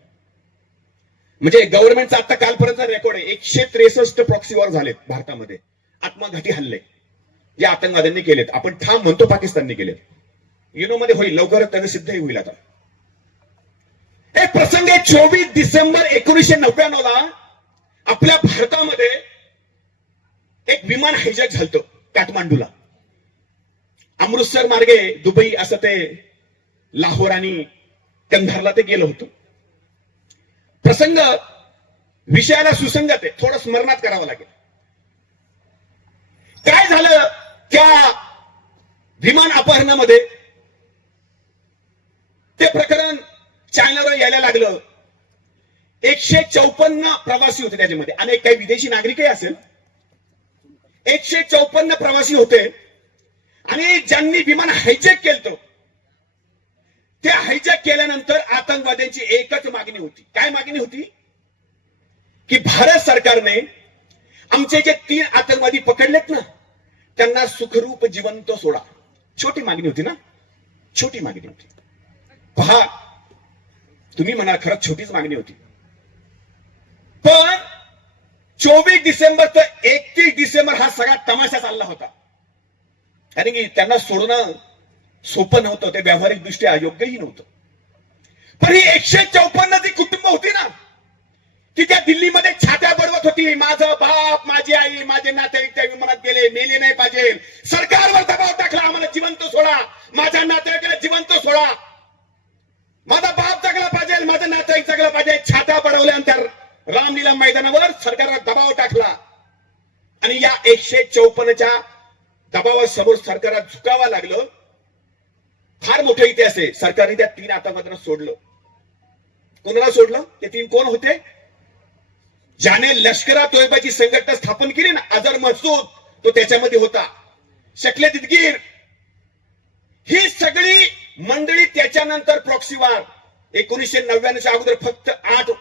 म्हणजे गव्हर्नमेंटचा आता कालपर्यंत रेकॉर्ड आहे, 163 प्रॉक्सी वॉर झालेत भारतामध्ये, आत्मघाती हल्ले जे आतंकवाद्यांनी केलेत. आपण ठाम म्हणतो पाकिस्तानने केलेत, मध्ये होईल, लवकरच त्याचं सिद्धही होईल. आता एक प्रसंग आहे, 24 डिसेंबर 1999ला आपल्या भारतामध्ये एक विमान हायजॅक झालं काठमांडूला. अमृतसर मार्गे दुबई असं ते लाहोर आणि कंधारला ते गेलं होतं. प्रसंग विषयाला सुसंगत आहे, थोडं स्मरणात करावं लागेल. काय झालं त्या विमान अपहरणामध्ये, ते प्रकरण चॅनलवर यायला लागलं. 154 प्रवासी होते त्याच्यामध्ये, अनेक काही विदेशी नागरिकही असेल. 154 प्रवासी होते आणि ज्यांनी विमान हायजॅक केलं, ते हायजॅक केल्यानंतर आतंकवाद्यांची एकच मागणी होती. काय मागणी होती? की भारत सरकारने आमचे जे 3 आतंकवादी पकडलेत ना, त्यांना सुखरूप जिवंत सोडा. छोटी मागणी होती ना, छोटी मागणी होती. पहा, तुम्ही म्हणा खरंच छोटीच मागणी होती, पण 24 डिसेंबर तर 31 डिसेंबर हा सगळा तमाशा चालला होता. कारण की त्यांना सोडणं सोपं नव्हतं, ते व्यावहारिक दृष्ट्या योग्यही नव्हतं. पण ही 154 जी माझी आई माझे नातेवाईक त्या विमानात गेले, मेले नाही पाहिजे. सरकारवर दबाव टाकला, आम्हाला जिवंत सोडा, माझ्या नातेवाईकाला जिवंत सोडा, माझा बाप जगला पाहिजे, माझा नातेवाईक जगला पाहिजे. छाता पडवल्यानंतर रामलीला मैदानावर सरकारवर दबाव टाकला आणि या 154च्या दबावासमोर सरकारला झुकावं लागलं. फार मोठा इतिहास आहे. सरकारने त्या 3 आतंकवाद्यांना सोडलं. कोणाला सोडलं? ते 3 कोण होते? ज्याने लष्करा तोयबाची संघटना स्थापन केली ना, अझर मसूद, तो त्याच्यामध्ये होता. शकले दिदगीर, ही सगळी मंडळी. त्याच्यानंतर प्रॉक्सी वार 1999च्या अगोदर फक्त 8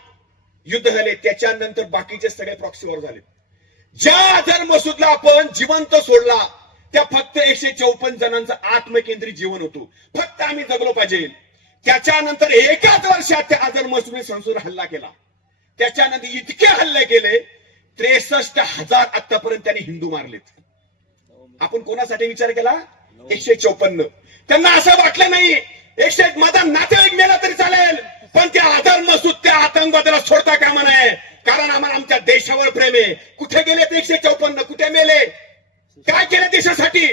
युद्ध झाले, त्याच्यानंतर बाकीचे सगळे प्रॉक्सी वॉर झाले. ज्या अझर मसूदला आपण जिवंत सोडला, त्या फक्त 154 जणांचं आत्मकेंद्रित जीवन होतं. फक्त आम्ही जगलो पाहिजे. त्याच्यानंतर एकाच वर्षात त्या अझर मसूदने संसदेवर हल्ला केला. त्याच्यानंतर इतके हल्ले केले, 63,000 आतापर्यंत त्यांनी हिंदू मारलेत. आपण कोणासाठी विचार केला? 154. त्यांना असं वाटलं नाही माझा नातेवाईक मेला तरी चालेल, पण त्या अझर मसूद त्या आतंकवादाला सोडता कामा नये, कारण आम्हाला आमच्या देशावर प्रेम आहे. कुठे गेले ते 154? कुठे मेले? काय केलं देशासाठी?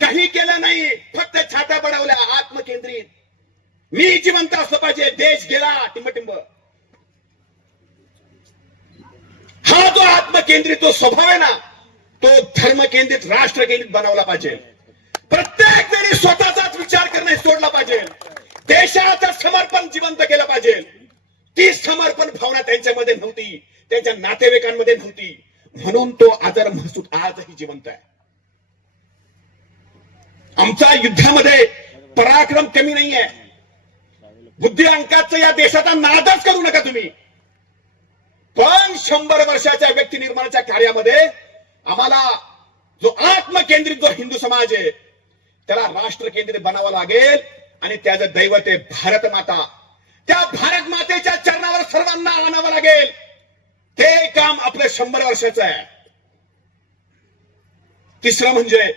काही केलं नाही. फक्त छाता पडवल्या, आत्मकेंद्रित. मी जिवंत असलं पाहिजे, देश गेला टिंबटिंब. हा जो आत्मकेंद्रित जो स्वभाव आहे ना, तो धर्मकेंद्रित राष्ट्र केंद्रित बनवला पाहिजे. प्रत्येक वेळी स्वतःचाच विचार करणे सोडला पाहिजे. देशाचं समर्पण जिवंत केलं पाहिजे. ती समर्पण भावना त्यांच्यामध्ये नव्हती, त्यांच्या नातेवाईकांमध्ये नव्हती. म्हणून तो अझर मसूद आजही जिवंत आहे. आमचा युद्धामध्ये पराक्रम कमी नाहीये. बुद्धी अंकाचा या देशाचा नादच करू नका तुम्ही. पण 100 वर्षाच्या व्यक्ती निर्माणाच्या कार्यामध्ये आम्हाला जो आत्मकेंद्रित जो हिंदू समाज आहे, त्याला राष्ट्र केंद्रित बनावं लागेल. आणि त्याचं दैवत आहे भारत माता. त्या भारत मातेच्या चरणावर सर्वांना आणावं लागेल. ते काम आपलं 100 वर्षाचं आहे. तिसरं म्हणजे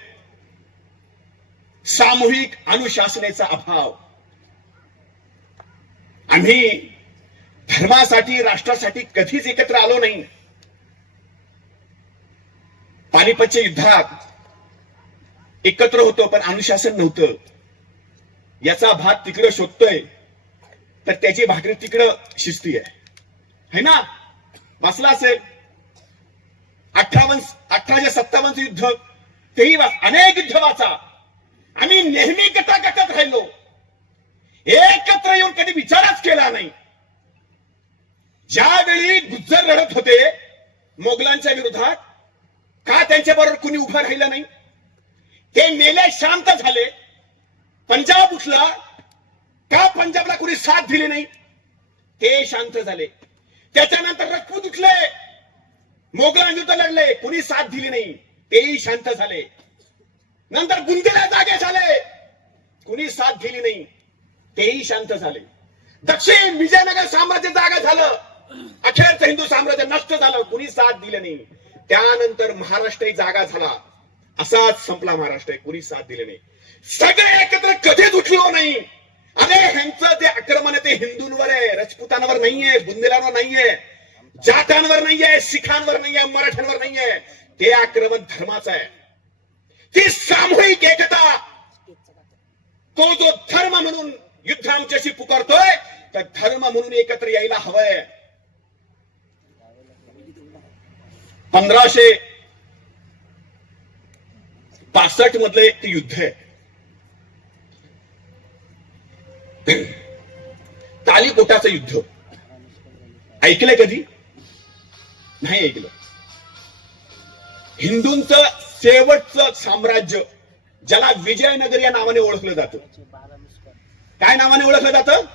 सामूहिक अनुशासनेचा अभाव. आम्ही धर्मासाठी राष्ट्रासाठी कधीच एकत्र आलो नाही. पानिपतच्या युद्धात एकत्र होतो, पण अनुशासन नव्हतं. याचा भात तिकडं शोधतोय, तर त्याची भाकरी तिकडं शिस्ती आहे ना. वाचला असेल 1857 युद्ध, तेही अनेक युद्ध वाचा. आम्ही नेहमी गटागटात राहिलो, एकत्र येऊन कधी विचारच केला नाही. ज्यावेळी गुज्जर लढत होते मोगलांच्या विरोधात, का त्यांच्याबरोबर कुणी उभं राहिलं नाही? ते मेले, शांत झाले. पंजाब उठला, का पंजाबला कुणी साथ दिली नाही? ते शांत झाले. त्याच्यानंतर राजपूत उठले, मोगलांविरुद्ध लढले, कुणी साथ दिली नाही, तेही शांत झाले. नंतर बुंदेला जागे झाले, कुणी साथ दिली नाही, तेही शांत झाले. दक्षिण विजयनगर साम्राज्य जागा झालं, अखेरचं हिंदू साम्राज्य नष्ट झालं, कुणी साथ दिली नाही. त्यानंतर महाराष्ट्रही जागा झाला. असाच संपला महाराष्ट्र, कुणी साथ दिली नाही. सगळे एकत्र कधीच उठलो नाही. अरे ह्यांचं ते आक्रमण आहे ते हिंदूंवर आहे, राजपुतांवर नाहीये, बुंदेलांवर नाहीये, जाटांवर नाहीये, शिखांवर नाहीये, मराठ्यांवर नाहीये. ते आक्रमण धर्माचं आहे. ती सामूहिक एकता, तो जो धर्म म्हणून युद्ध आमच्याशी पुकारतोय, तर धर्म म्हणून एकत्र यायला हवंय. 1565 मधले ते युद्ध आहे. तालीकोटाचं युद्ध ऐकलंय कधी? नाही ऐकलं. हिंदूंचं शेवटचं साम्राज्य, ज्याला विजयनगर या नावाने ओळखलं जातं. काय नावाने ओळखलं जातं?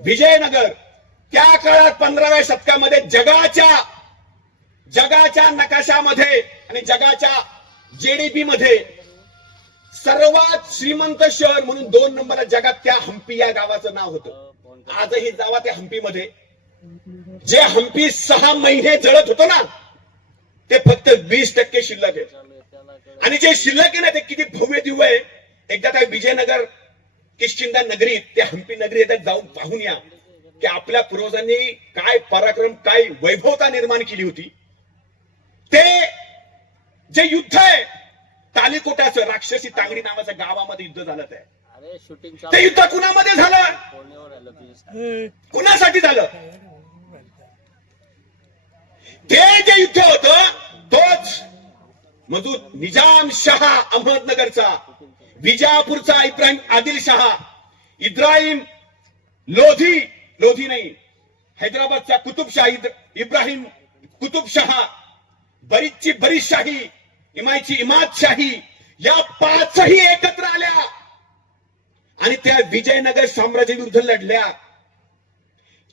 विजयनगर. त्या काळात 15व्या शतकामध्ये जगाच्या नकाशामध्ये आणि जगाच्या जीडीपी मध्ये सर्वात श्रीमंत शहर म्हणून 2 नंबरला जगात त्या हम्पी या गावाचं नाव होतं. आजही जावा त्या हम्पीमध्ये. जे हम्पी 6 महिने जळत होतं ना, ते फक्त 20% शिल्लक आहे. आणि जे शिल्लक आहे ना, ते किती भव्य दिव्य आहे. एकदा त्या विजयनगर किष्किंधा नगरीत, त्या हम्पी नगरी एकदा जाऊन पाहून या की आपल्या पूर्वजांनी काय पराक्रम, काय वैभवता निर्माण केली होती. ते जे युद्ध आहे तालिकोट्याचं, राक्षसी तांगडी नावाच्या गावामध्ये युद्ध झालं ते युद्ध कुणामध्ये झालं, कुणासाठी झालं? ते जे युद्ध होतं तोच मजूद निजाम शहा अहमदनगरचा, विजापूरचा इब्राहिम आदिल शहा, लोधी नाही, हैदराबादचा कुतुबशाही इब्राहिम कुतुबशहा, बरीचची बरीचशाही, इमायची इमादशाही, या पाचही एकत्र आल्या आणि त्या विजयनगर साम्राज्य विरुद्ध लढल्या.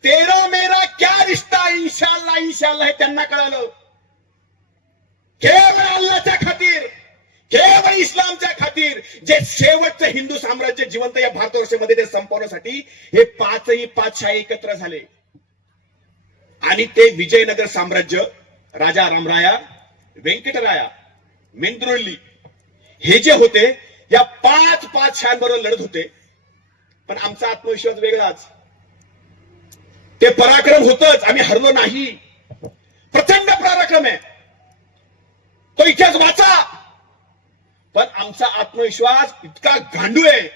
तेरा मेरा क्या रिश्ता इंशाल्लाह इंशाल्लाह हे त्यांना कळालं. केवळ अल्लाच्या खातीर, केवळ इस्लामच्या खातीर जे शेवटचं हिंदू साम्राज्य जिवंत या भारतवर्षामध्ये ते संपवण्यासाठी हे पाचही पातशाही एकत्र झाले. आणि ते विजयनगर साम्राज्य, राजा रामराया, व्यंकटराया, मेंदुरल्ली हे जे होते या पाच पातशाहांबरोबर लढत होते. पण आमचा आत्मविश्वास वेगळाच, ते पराक्रम होतच, आम्ही हरलो नाही. प्रचंड पराक्रम आहे, तो इतिहास वाचा. पण आमचा आत्मविश्वास इतका गांडू आहे.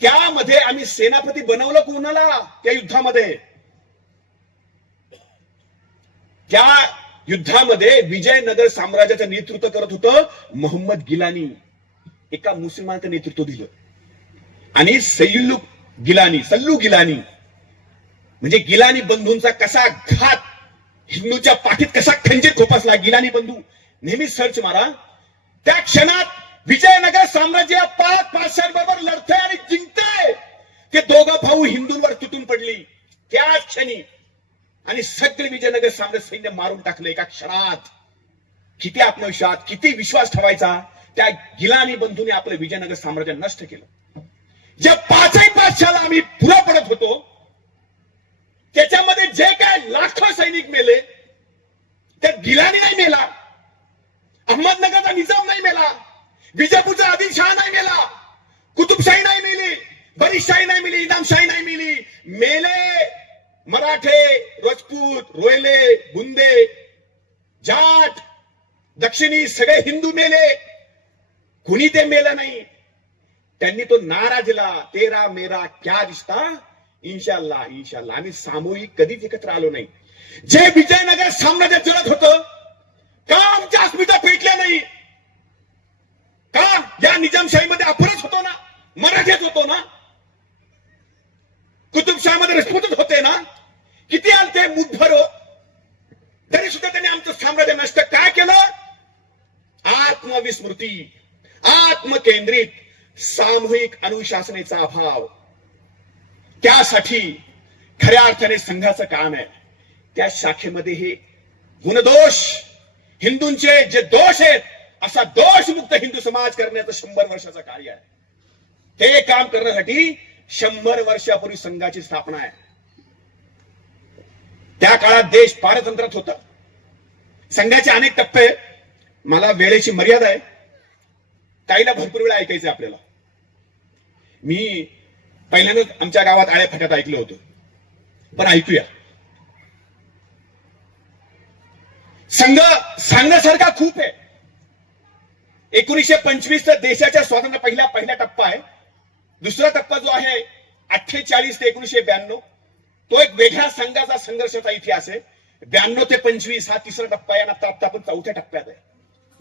त्यामध्ये आम्ही सेनापती बनवलं कोणाला? त्या युद्धामध्ये, त्या युद्धामध्ये विजयनगर साम्राज्याचं नेतृत्व करत होतं मोहम्मद गिलानी. एका मुस्लिमाचं नेतृत्व दिलं. आणि सल्लू गिलानी म्हणजे गिलानी बंधूंचा कसा घात, हिंदूच्या पाठीत कसा खंजीर खोपसला. गिलानी बंधू नेहमी सर्च मारा. त्या क्षणात विजयनगर साम्राज्य पाच पाचशांबरोबर लढतंय आणि जिंकतंय. ते दोघं भाऊ हिंदूंवर तुटून पडली त्याच क्षणी आणि सगळे विजयनगर साम्राज्य सैन्य मारून टाकलं एका क्षणात. किती आत्मविश्वास, किती विश्वास ठेवायचा. त्या गिलानी बंधूने आपलं विजयनगर साम्राज्य नष्ट केलं. ज्या पाचही पाचशाला आम्ही पुढे पडत होतो त्याच्यामध्ये जे काय लाखो सैनिक मेले, त्यात गिलानी नाही मेला, अहमदनगरचा निजाम नाही मेला, विजापूरचा आदिलशहा नाही मेला, कुतुबशाही नाही मेली, बरीचशाही नाही मिली, इनामशाही नाही मिली. मेले मराठे, राजपूत, रोहिले, बुंदे, जाट, दक्षिणी सगळे हिंदू मेले. कुणी ते मेलं नाही. त्यांनी तो नारा दिला, तेरा मेरा क्या रिश्ता इंशाल्लाह इंशाल्लाह. आम्ही सामूहिक कधीच एकत्र आलो नाही. जे विजयनगर साम्राज्य जळत होतं का आमच्या अस्मिता पेटल्या नाही? का या निजामशाहीमध्ये आपणच होतो ना, मराठीच होतो ना, कुतुबशाहीमध्ये राजपूतच होते ना, किती आलते मुठभर हो, तरी सुद्धा त्यांनी आमचं साम्राज्य नष्ट काय केलं? आत्मविस्मृती, आत्मकेंद्रित, सामूहिक अनुशासनेचा अभाव. त्यासाठी खऱ्या अर्थाने संघाचं काम आहे. त्या शाखेमध्ये हे गुणदोष, हिंदूंचे जे दोष आहेत असा दोषमुक्त हिंदू समाज करण्याचं 100 वर्षाचं कार्य आहे. ते काम करण्यासाठी 100 वर्षापूर्वी संघाची स्थापना आहे. त्या काळात देश पारतंत्र्यात होता. संघाचे अनेक टप्पे. मला वेळेची मर्यादा आहे, काहीला भरपूर वेळ ऐकायचं आपल्याला. मी पहिल्यांदाच आमच्या गावात आळ्या फाट्यात ऐकलं होतं, पण ऐकूया. संघ सांगण्यासारखा खूप आहे. 1925 देशाच्या स्वातंत्र्य पहिला टप्पा आहे. दुसरा टप्पा जो आहे 48 ते 1992 तो एक वेगळ्या संघाचा संघर्षाचा इतिहास आहे. 92 ते 25 हा तिसरा टप्पा आहे. आता आपण चौथ्या टप्प्यात आहे,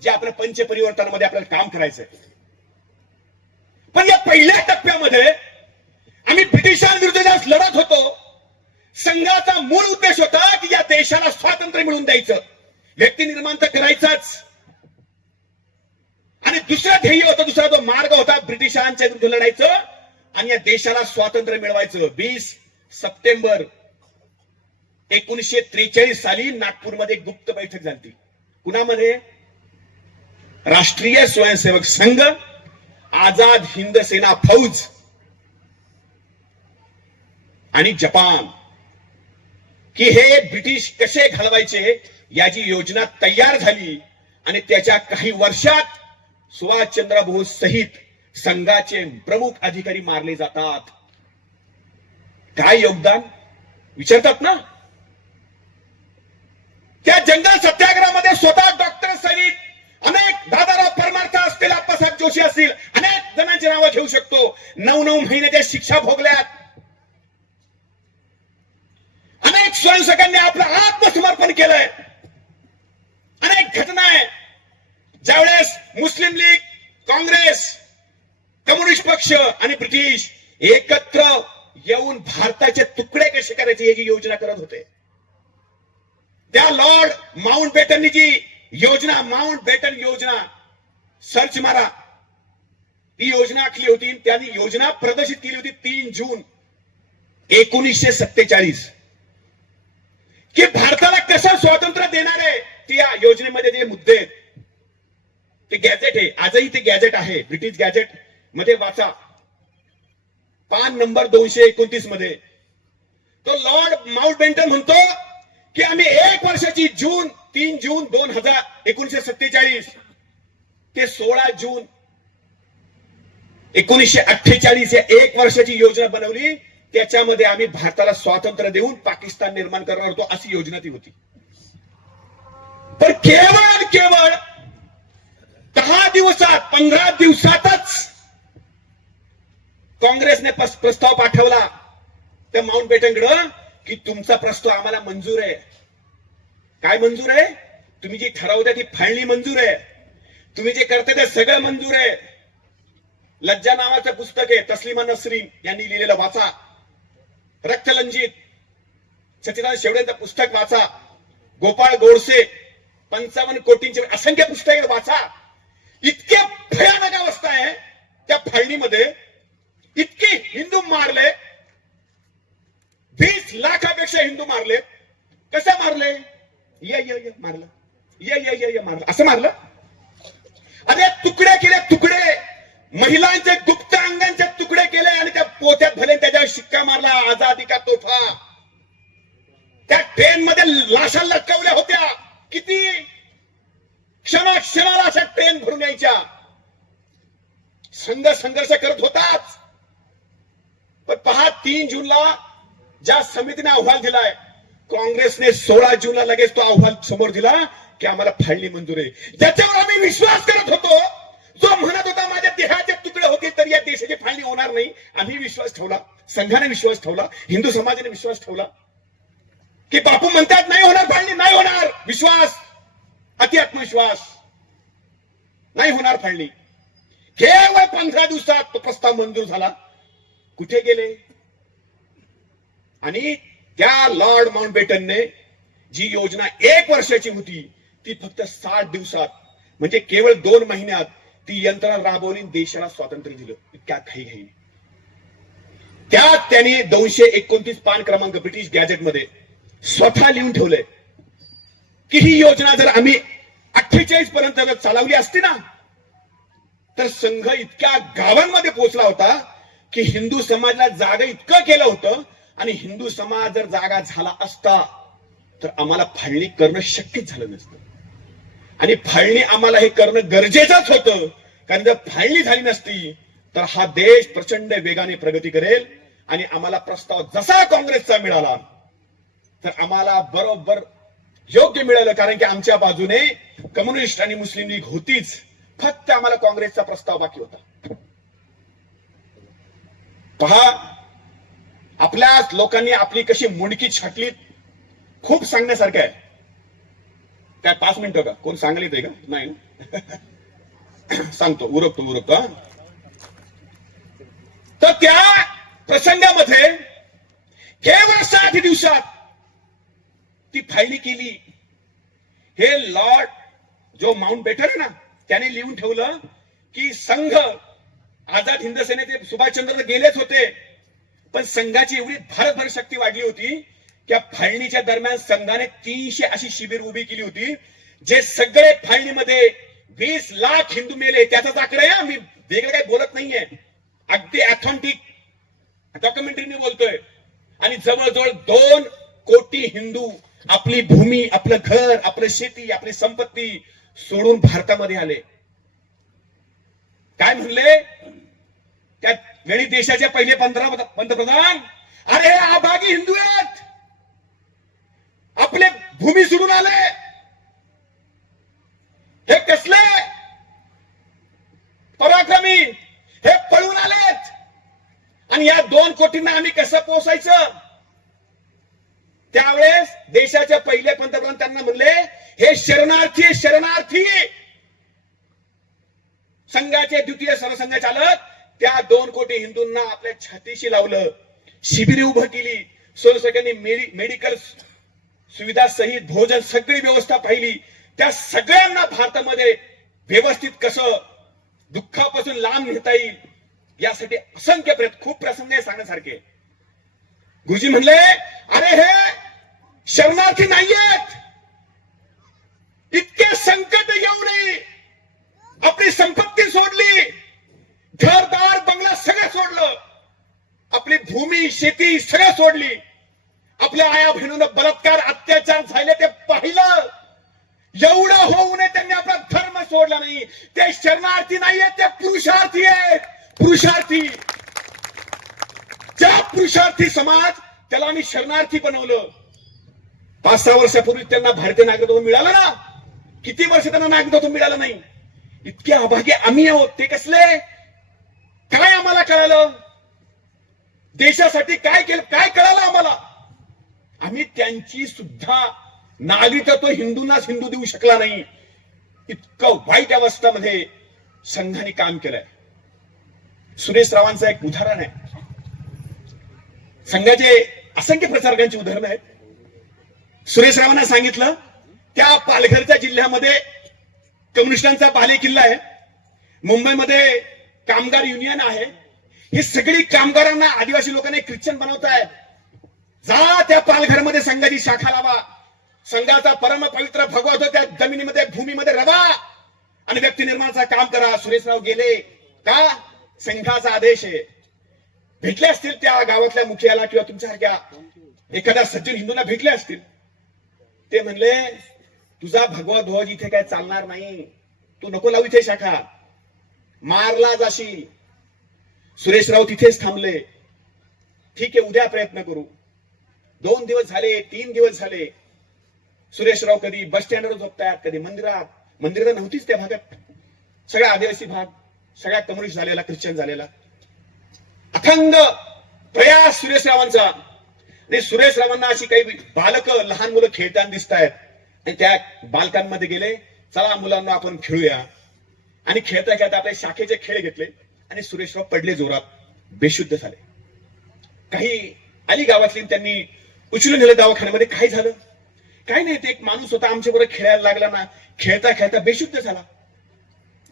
जे आपल्या पंच परिवर्तनामध्ये आपल्याला काम करायचंय. पण या पहिल्या टप्प्यामध्ये आम्ही ब्रिटिशांविरुद्ध लढत होतो. संघाचा मूळ उद्देश होता की या देशाला स्वातंत्र्य मिळवून द्यायचं, व्यक्ती निर्माण तर करायचाच. आणि दुसरा ध्येय होता, दुसरा जो मार्ग होता ब्रिटिशांच्या विरुद्ध लढायचं आणि या देशाला स्वातंत्र्य मिळवायचं. 20 सप्टेंबर 1943 साली नागपूरमध्ये गुप्त बैठक झाली. कुणामध्ये? राष्ट्रीय स्वयंसेवक संघ, आझाद हिंद सेना फौज आणि जपान, की हे ब्रिटिश कसे घालवायचे याची योजना तयार झाली. आणि त्याच्या काही वर्षात सुभाषचंद्र बोस सहित संघाचे प्रमुख अधिकारी मारले जातात. काय योगदान विचारतात ना. त्या जंगल सत्याग्रहामध्ये स्वतः डॉक्टर सहित अनेक दादाराव परमार्थ असतील, आप्पासाहेब जोशी असतील, अनेक जणांची नावं घेऊ शकतो. 9 महिन्याच्या शिक्षा भोगल्यात. अनेक स्वयंसेवकांनी आपलं आत्मसमर्पण केलंय. अनेक घटना आहे ज्यावेळेस मुस्लिम लीग, काँग्रेस, कम्युनिस्ट पक्ष आणि ब्रिटिश एकत्र येऊन भारताचे तुकडे कसे करायचे याची योजना करत होते. त्या लॉर्ड माउंटबॅटननी जी योजना, माउंटबॅटन योजना, सर्च मारा, ती योजना आखली होती. त्यांनी योजना प्रदर्शित केली होती 3 जून 1947 की भारताला कसं स्वातंत्र्य देणार आहे. त्या योजनेमध्ये जे मुद्दे आहेत ते गॅझेट आहे, आजही ते गॅझेट आहे, ब्रिटिश गॅझेट मध्ये वाचा, पान नंबर 229 मध्ये. तो लॉर्ड माउंटबॅटन म्हणतो की आम्ही 1 वर्षाची 3 जून 1947 ते 16 जून 1948 या 1 वर्षाची योजना बनवली. त्याच्यामध्ये आम्ही भारताला स्वातंत्र्य देऊन पाकिस्तान निर्माण करणार होतो, अशी योजना ती होती. पण केवळ 10 दिवसात, 15 दिवसातच काँग्रेसने प्रस्ताव पाठवला त्या माउंटबॅटनकडं की तुमचा प्रस्ताव आम्हाला मंजूर आहे. काय मंजूर आहे? तुम्ही जी ठरवता ती फाळणी मंजूर आहे, तुम्ही जे करता ते सगळं मंजूर आहे. लज्जा नावाचं पुस्तक आहे, तस्लिमा नसरीन यांनी लिहिलेलं, वाचा. रक्तलंजित, सच्चिदानंद शेवडेंचं पुस्तक वाचा. गोपाळ गोडसे 55 कोटींचे असंख्य पुस्तके वाचा. इतके भयानक अवस्था आहे त्या फाळणीमध्ये. इतके हिंदू मारले, 20 लाखापेक्षा हिंदू मारले. कसे मारले? मारलं, मारलं, असं मारलं. अरे तुकडे केले, तुकडे, महिलांचे गुप्त अंगांचे तुकडे केले आणि त्या पोत्यात भले त्याच्यावर शिक्का मारला, आजादी का तोफा. त्या ट्रेन मध्ये लाशा लटकवल्या होत्या. किती क्षणाला अशा ट्रेन भरून यायच्या. संघर्ष करत होताच. पण पहा, 3 जूनला ज्या समितीने अहवाल दिलाय, काँग्रेसने 16 जूनला लगेच तो अहवाल समोर दिला की आम्हाला फाळणी मंजूर आहे. ज्याच्यावर आम्ही विश्वास करत होतो, जो म्हणत होता माझ्या देहाचे तुकडे होते तर या देशाची फाळणी होणार नाही, आम्ही विश्वास ठेवला, संघाने विश्वास ठेवला, हिंदू समाजाने विश्वास ठेवला की बापू म्हणतात नाही होणार फाळणी, नाही होणार. विश्वास, अति आत्मविश्वास, नाही होणार फाळणी. केवळ 15 दिवसात तो प्रस्ताव मंजूर झाला. कुठे गेले? आणि त्या लॉर्ड माउंटबॅटनने जी योजना 1 वर्षाची होती ती फक्त 60 दिवसात, म्हणजे केवळ 2 महिन्यात ती यंत्रणा राबवली, देशाला स्वातंत्र्य दिलं. इतक्या घाई. त्यात त्यांनी 229 पान क्रमांक ब्रिटिश गॅझेट मध्ये स्वतः लिहून ठेवलंय की ही योजना जर आम्ही 48 पर्यंत जर चालवली असती ना, तर संघ इतक्या गावांमध्ये पोहोचला होता की हिंदू समाजाला जागा इतकं केलं होतं. आणि हिंदू समाज जर जागा झाला असता तर आम्हाला फाळणी करणं शक्यच झालं नसतं. आणि फाळणी आम्हाला हे करणं गरजेचंच होतं, कारण जर फाळणी झाली नसती तर हा देश प्रचंड वेगाने प्रगती करेल. आणि आम्हाला प्रस्ताव जसा काँग्रेसचा मिळाला तर आम्हाला बरोबर योग्य मिळालं, कारण की आमच्या बाजूने कम्युनिस्ट आणि मुस्लिम लीग होतीच, फक्त आम्हाला काँग्रेसचा प्रस्ताव बाकी होता. पहा, आपल्या लोकांनी आपली कशी मुंडकी छाटली, खूप सांगण्यासारखं आहे. काय 5 मिनिटं का? कोण सांगायला येते का? नाही सांगतो, उरकतो. तर त्या प्रसंगामध्ये केवळ 60 दिवसात ती फाळणी केली. हे लॉर्ड जो माउंटबॅटन आहे ना, त्याने लिहून ठेवलं की संघ, आझाद हिंद सेनेचे सुभाषचंद्र गेलेच होते, पण संघाची एवढी भरभर शक्ती वाढली होती की फाळणीच्या दरम्यान संघाने 300 अशी शिबिर उभी केली होती, जे सगळे फाळणीमध्ये 20 लाख हिंदू मेले. त्याचाच आकडा आहे, मी वेगळं काही बोलत नाहीये, अगदी ऑथेंटिक डॉक्युमेंटरी बोलतोय. आणि जवळजवळ 2 कोटी हिंदू आपली भूमी, आपलं घर, आपलं शेती, आपली संपत्ती सोडून भारतामध्ये आले. काय म्हणले त्या वेळी देशाचे पहिले पंतप्रधान? अरे आभागी हिंदू आहेत, आपले भूमी सोडून आले, कोटींना आम्ही कसं पोसायचं? त्यावेळेस देशाचे पहिले पंतप्रधान त्यांना म्हणले, हे शरणार्थी शरणार्थी. संघाचे द्वितीय सरसंघचालक त्या 2 कोटी हिंदूंना आपल्या छातीशी लावलं, शिबिरे उभं केली, स्वयंसेवकांनी मेडिकल सुविधा सहित भोजन सगळी व्यवस्था पाहिली. त्या सगळ्यांना भारतामध्ये व्यवस्थित कसं दुःखापासून लांब नेता येईल यासाठी असंख्य प्रयत्न, खूप प्रसंग आहे सांगण्यासारखे. गुरुजी म्हणले, अरे हे शरणार्थी नाहीयेत, इतके संकट येऊ नये, आपली संपत्ती सोडली, घरदार बंगला सगळं सोडलं, आपली भूमी शेती सगळं सोडली, आपल्या आया बहिणींना बलात्कार अत्याचार झाले ते पाहिलं, एवढं होऊ नये त्यांनी आपला धर्म सोडला नाही. ते शरणार्थी नाहीयेत, ते पुरुषार्थी आहेत. पुरुषार्थी, ज्या पुरुषार्थी समाज त्याला आम्ही शरणार्थी बनवलं. 5-6 वर्षापूर्वी त्यांना भारतीय नागरिकत्व मिळालं ना, किती वर्ष त्यांना नागरिकत्व मिळालं नाही. इतके अभागे आम्ही आहोत. ते कसले? काय आम्हाला कळालं? देशासाठी काय केलं, काय कळालं आम्हाला? आम्ही त्यांची सुद्धा नागरिकत्व हिंदूंनाच हिंदू देऊ शकला नाही. इतकं वाईट अवस्थेमध्ये संघाने काम केलंय. सुरेश रावांचं एक उदाहरण आहे. संघाचे असंख्य प्रचारकांची उदाहरणं आहेत. सुरेश रावांना सांगितलं, त्या पालघरच्या जिल्ह्यामध्ये कम्युनिस्टांचा बाले किल्ला आहे, मुंबईमध्ये कामगार युनियन आहे, ही सगळी कामगारांना आदिवासी लोकांना ख्रिश्चन बनवतायत. जा त्या पालघरमध्ये संघाची शाखा लावा, संघाचा परम पवित्र भगवा होतो त्या जमिनीमध्ये भूमीमध्ये रवा आणि व्यक्ती निर्माणाचं काम करा. सुरेशराव गेले का? संघाचा आदेश आहे. भेटले असतील त्या गावातल्या मुखियाला किंवा तुमच्यासारख्या एखाद्या सज्जन हिंदूंना भेटले असतील. ते म्हणले, तुझा भगवा ध्वज इथे काय चालणार नाही, तू नको लावू इथे शाखा, मारला जाशील. सुरेशराव तिथेच थांबले. ठीक आहे, उद्या प्रयत्न करू. 2 दिवस झाले, 3 दिवस झाले. सुरेशराव कधी बस स्टँडवर झोपतात, कधी मंदिरात. मंदिर नव्हतीच त्या भागात, सगळा आदिवासी भाग, सगळ्या कम्युनिस्ट झालेला, ख्रिश्चन झालेला. अखंड प्रयास सुरेशरावांचा. आणि सुरेशरावांना अशी काही बालक, लहान मुलं खेळताना दिसत आहेत आणि त्या बालकांमध्ये गेले, चला मुलांना आपण खेळूया. आणि खेळता खेळता आपले शाखेचे खेळ घेतले आणि सुरेशराव पडले जोरात, बेशुद्ध झाले. काही आली गावातली, त्यांनी उचलून नेलं दवाखान्यामध्ये. काय झालं? काय नाही, ते एक माणूस होता आमच्या बरोबर खेळायला लागला ना, खेळता खेळता बेशुद्ध झाला.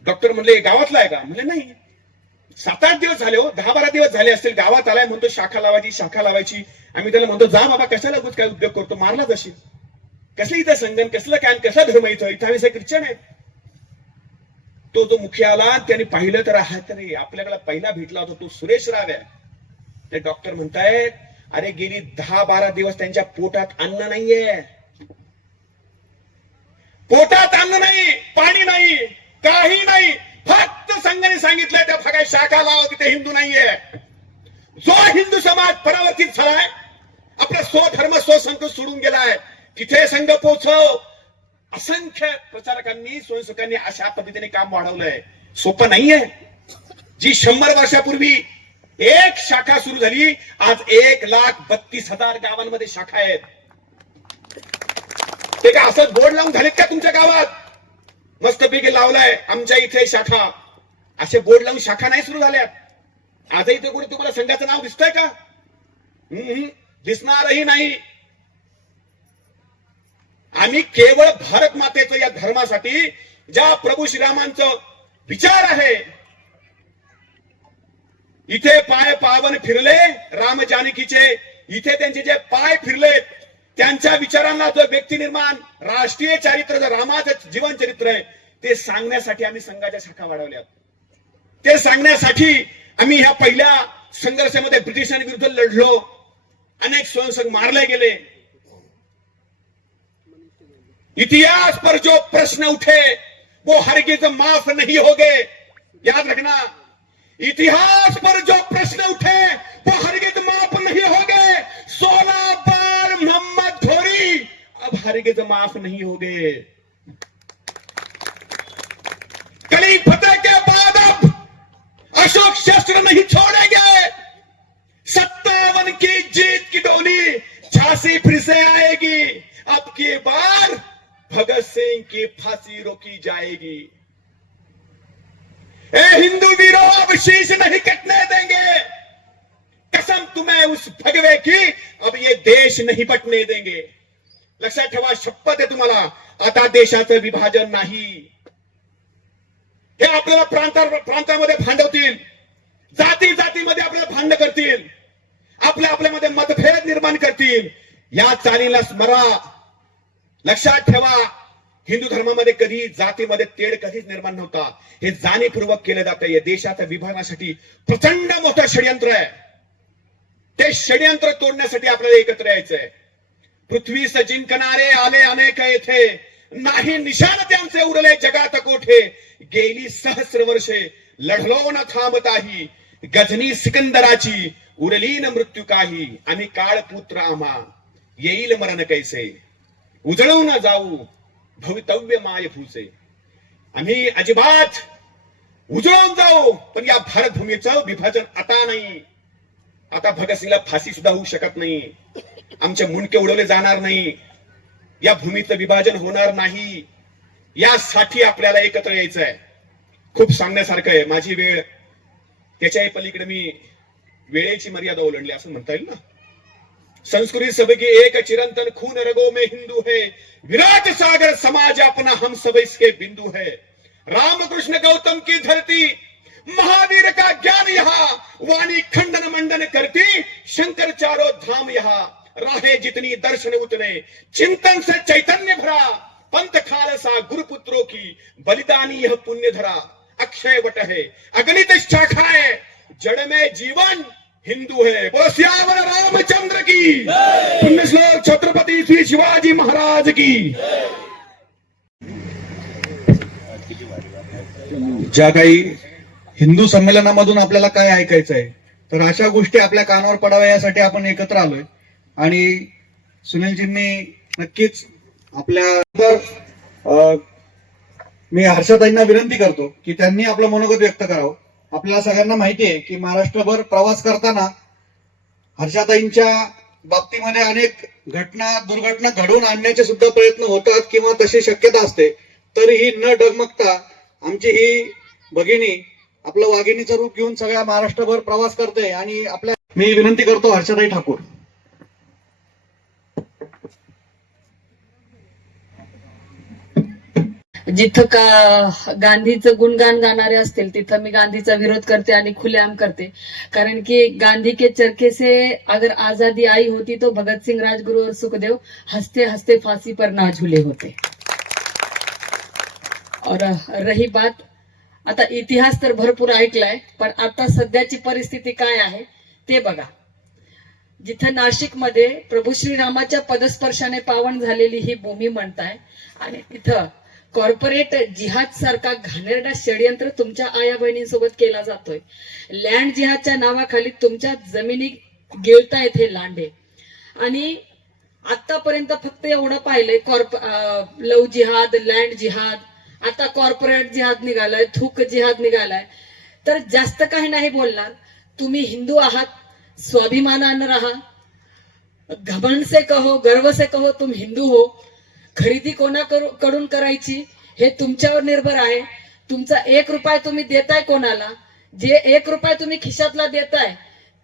डॉक्टर म्हणले, गावातला आहे का? म्हणले नाही. 7-8 दिवस झाले हो, 10-12 दिवस झाले असतील. गावात आलाय, म्हणतो शाखा लावायची, शाखा लावायची. आम्ही त्याला म्हणतो, जा बाबा, कशाला उगाच काय उद्योग करतो, मारला जाशील. कसलं इथं संगण, कसलं काय, कसला धर्म इथं आम्ही सगळे ख्रिश्चन आहेत. तो जो मुखिया आला त्याने पाहिलं तर तरी आपल्याकडे पहिला भेटला होता तो सुरेश राव आहे. ते डॉक्टर म्हणतायत, अरे गेली 10-12 दिवस त्यांच्या पोटात अन्न नाहीये, पोटात अन्न नाही, पाणी नाही, काही नाही. फक्त संघाने सांगितलंय त्या भागात शाखा लावा, तिथे हिंदू नाहीये. जो हिंदू समाज परावर्तित झालाय, आपला स्वधर्म स्वसंत सोडून गेलाय, तिथे संघ पोहोचव. असंख्य प्रचारकांनी, स्वयंसेवकांनी अशा पद्धतीने काम वाढवलंय. सोपं नाहीये. जी 100 वर्षापूर्वी एक शाखा सुरू झाली, आज 1,32,000 गावांमध्ये शाखा आहेत. ते का असंच बोर्ड लावून झालेत का तुमच्या गावात? मस्तपैकी लावलाय आमच्या इथे शाखा, असे बोर्ड लावून शाखा नाही सुरू झाल्यात. आजही इथे कुठे तुम्हाला संघाचं नाव दिसतंय का? दिसणारही नाही. आम्ही केवळ भारत मातेचं, या धर्मासाठी ज्या प्रभू श्रीरामांचं विचार आहे, इथे पाय पावन फिरले राम जानकीचे, इथे त्यांचे जे पाय फिरलेत त्यांच्या विचारांना जो व्यक्ती निर्माण, राष्ट्रीय चारित्र्य, रामाचं जीवन चरित्र आहे, ते सांगण्यासाठी आम्ही संघाच्या शाखा वाढवल्या. ते सांगण्यासाठी आम्ही ह्या पहिल्या संघर्षामध्ये ब्रिटिशांविरुद्ध लढलो. अनेक स्वयंसेवक मारले गेले. इतिहास पर जो प्रश्न उठे वो हरगिज माफ नहीं होगे. याद रखना, इतिहास पर जो प्रश्न उठे वो हरगिज माफ नहीं होगे. 16 बार मोहम्मद घोरी, अब हरगिज माफ नहीं होगे. कली फतेह के बाद अब अशोक शस्त्र नहीं छोड़ेंगे. 70 की जीत की डोली झांसी फिर से आएगी, अब की बार भगत सिंह की फांसी रोकी जाएगी। ए हिंदू वीरों, अब शीश नहीं कटने देंगे, कसम तुम्हें उस भगवे की, अब ये देश नहीं बटने देंगे। लक्षात ठेवा, शपथ आहे तुम्हाला, आता देशाचं विभाजन नाही। हे आपल्याला प्रांतामध्ये भांडवतील, जाती जातीमध्ये आपल्याला भांडण करतील, आपल्यामध्ये मतभेद निर्माण करतील। या चालीला स्मरा। लक्षात ठेवा, हिंदू धर्मामध्ये कधी जातीमध्ये तेढ कधीच निर्माण नव्हता। हे जाणीवपूर्वक केलं जातं। या देशाच्या विभाजनासाठी प्रचंड मोठं षडयंत्र आहे। ते षडयंत्र तोडण्यासाठी आपल्याला एकत्र यायचंय। पृथ्वीस जिंकणारे आले अनेक येथे, नाही निशाण त्यांचे उरले जगात कोठे। गेली सहस्र वर्षे लढलो न थांबताही, गजनी सिकंदराची उरली न मृत्यू काही। आम्ही काळ पुत्र आम्हा, येईल मरण कैसे, उजळू न जाऊ भवितव्य माय भूसे। आम्ही अजिबात उजळून जाऊ, पण या भारत भूमीचं विभाजन आता नाही। आता भगतसिंगला फाशी सुद्धा होऊ शकत नाही, आमचे मुंडके उडवले जाणार नाही, या भूमीचं विभाजन होणार नाही। यासाठी आपल्याला एकत्र यायचं आहे। खूप सांगण्यासारखं आहे, माझी वेळ त्याच्याही पलीकडे मी वेळेची मर्यादा ओलांडली असं म्हणता येईल ना। संस्कृति सबकी एक चिरंतन, खून रगों में हिंदू है, विराट सागर समाज अपना हम सब इसके बिंदु है। रामकृष्ण गौतम की धरती, महावीर का ज्ञान यहाँ, वाणी खंडन मंडन करती, शंकर चारों धाम यहाँ। राहे जितनी दर्शन उतने, चिंतन से चैतन्य भरा, पंथ खालसा गुरुपुत्रों की, बलिदानी यह पुण्य धरा। अक्षय वट है, अगणित शाखाएं, जड़ में जीवन हिंदू है। बोलो सियावर रामचंद्र की, पुण्य श्लोक छत्रपति श्री शिवाजी महाराज की। ज्या काही हिंदू संमेलनामधून आपल्याला काय ऐकायचं आहे, तर अशा गोष्टी आपल्या कानावर पडाव्या यासाठी आपण एकत्र आलोय। आणि सुनीलजींनी नक्कीच आपल्या मी हर्षताईंना विनंती करतो की त्यांनी आपलं मनोगत व्यक्त करावं। आपल्याला सगळ्यांना माहिती आहे की महाराष्ट्रभर प्रवास करताना हर्षताईंच्या बाबतीमध्ये अनेक दुर्घटना घडवून आणण्याचे सुद्धा प्रयत्न होतात किंवा तशी शक्यता असते। तरीही न डगमगता आमची ही भगिनी आपलं वाघिणीचं रूप घेऊन सगळ्या महाराष्ट्रभर प्रवास करते। आणि मी विनंती करतो हर्षताई ठाकूर। जिथं का गांधीचं गुणगान गाणारे असतील तिथं मी गांधीचा विरोध करते आणि खुलेआम करते। कारण की गांधी के चरखे से अगर आजादी आई होती तो भगत सिंह, राजगुरु और सुखदेव हंसते हंसते फांसी पर ना झूले होते। और रही बात, आता इतिहास तर भरपूर ऐकलाय, पण आता सध्याची परिस्थिती काय आहे ते बघा। जिथं नाशिकमध्ये प्रभू श्रीरामाच्या पदस्पर्शाने पावन झालेली ही भूमी म्हणताय, आणि तिथं कॉर्पोरेट जिहाद सारखा घाणेरडा षडयंत्र तुमच्या आया बहिणींसोबत केला जातोय। लँड जिहादच्या नावाखाली तुमच्या जमिनी गिळतायत हे लांडे। आणि आतापर्यंत फक्त एवढं पाहिलंय, लव जिहाद, लँड जिहाद, आता कॉर्पोरेट जिहाद निघालाय, थूक जिहाद निघालाय। तर जास्त काही नाही बोलणार। तुम्ही हिंदू आहात, स्वाभिमानानं राहा, घमंड से कहो, गर्व से कहो तुम हिंदू हो। खरेदी कोणाकडून करायची हे तुमच्यावर निर्भर आहे। तुमचा 1 रुपया तुम्ही देताय कोणाला, जे 1 रुपया तुम्ही खिशातला देताय,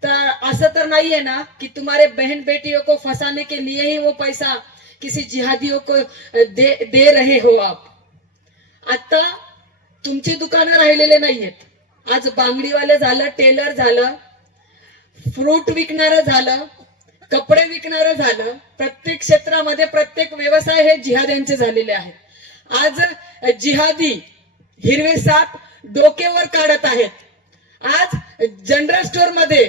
तर असं तर नाहीये ना की तुम्हारे बहन बेटियों को फंसाने के लिए ही वो पैसा किसी जिहादियों को दे रहे हो आप। आता तुमची दुकानं राहिलेले नाहीयेत। आज बांगडीवाले झालं, टेलर झालं, फ्रूट विकणारं झालं, कपडे विकणारं झालं, प्रत्येक क्षेत्रामध्ये प्रत्येक व्यवसाय हे जिहाद्यांचे झालेले आहेत। आज जिहादी हिरवे साप डोक्यावर काढत आहेत। आज जनरल स्टोअर मध्ये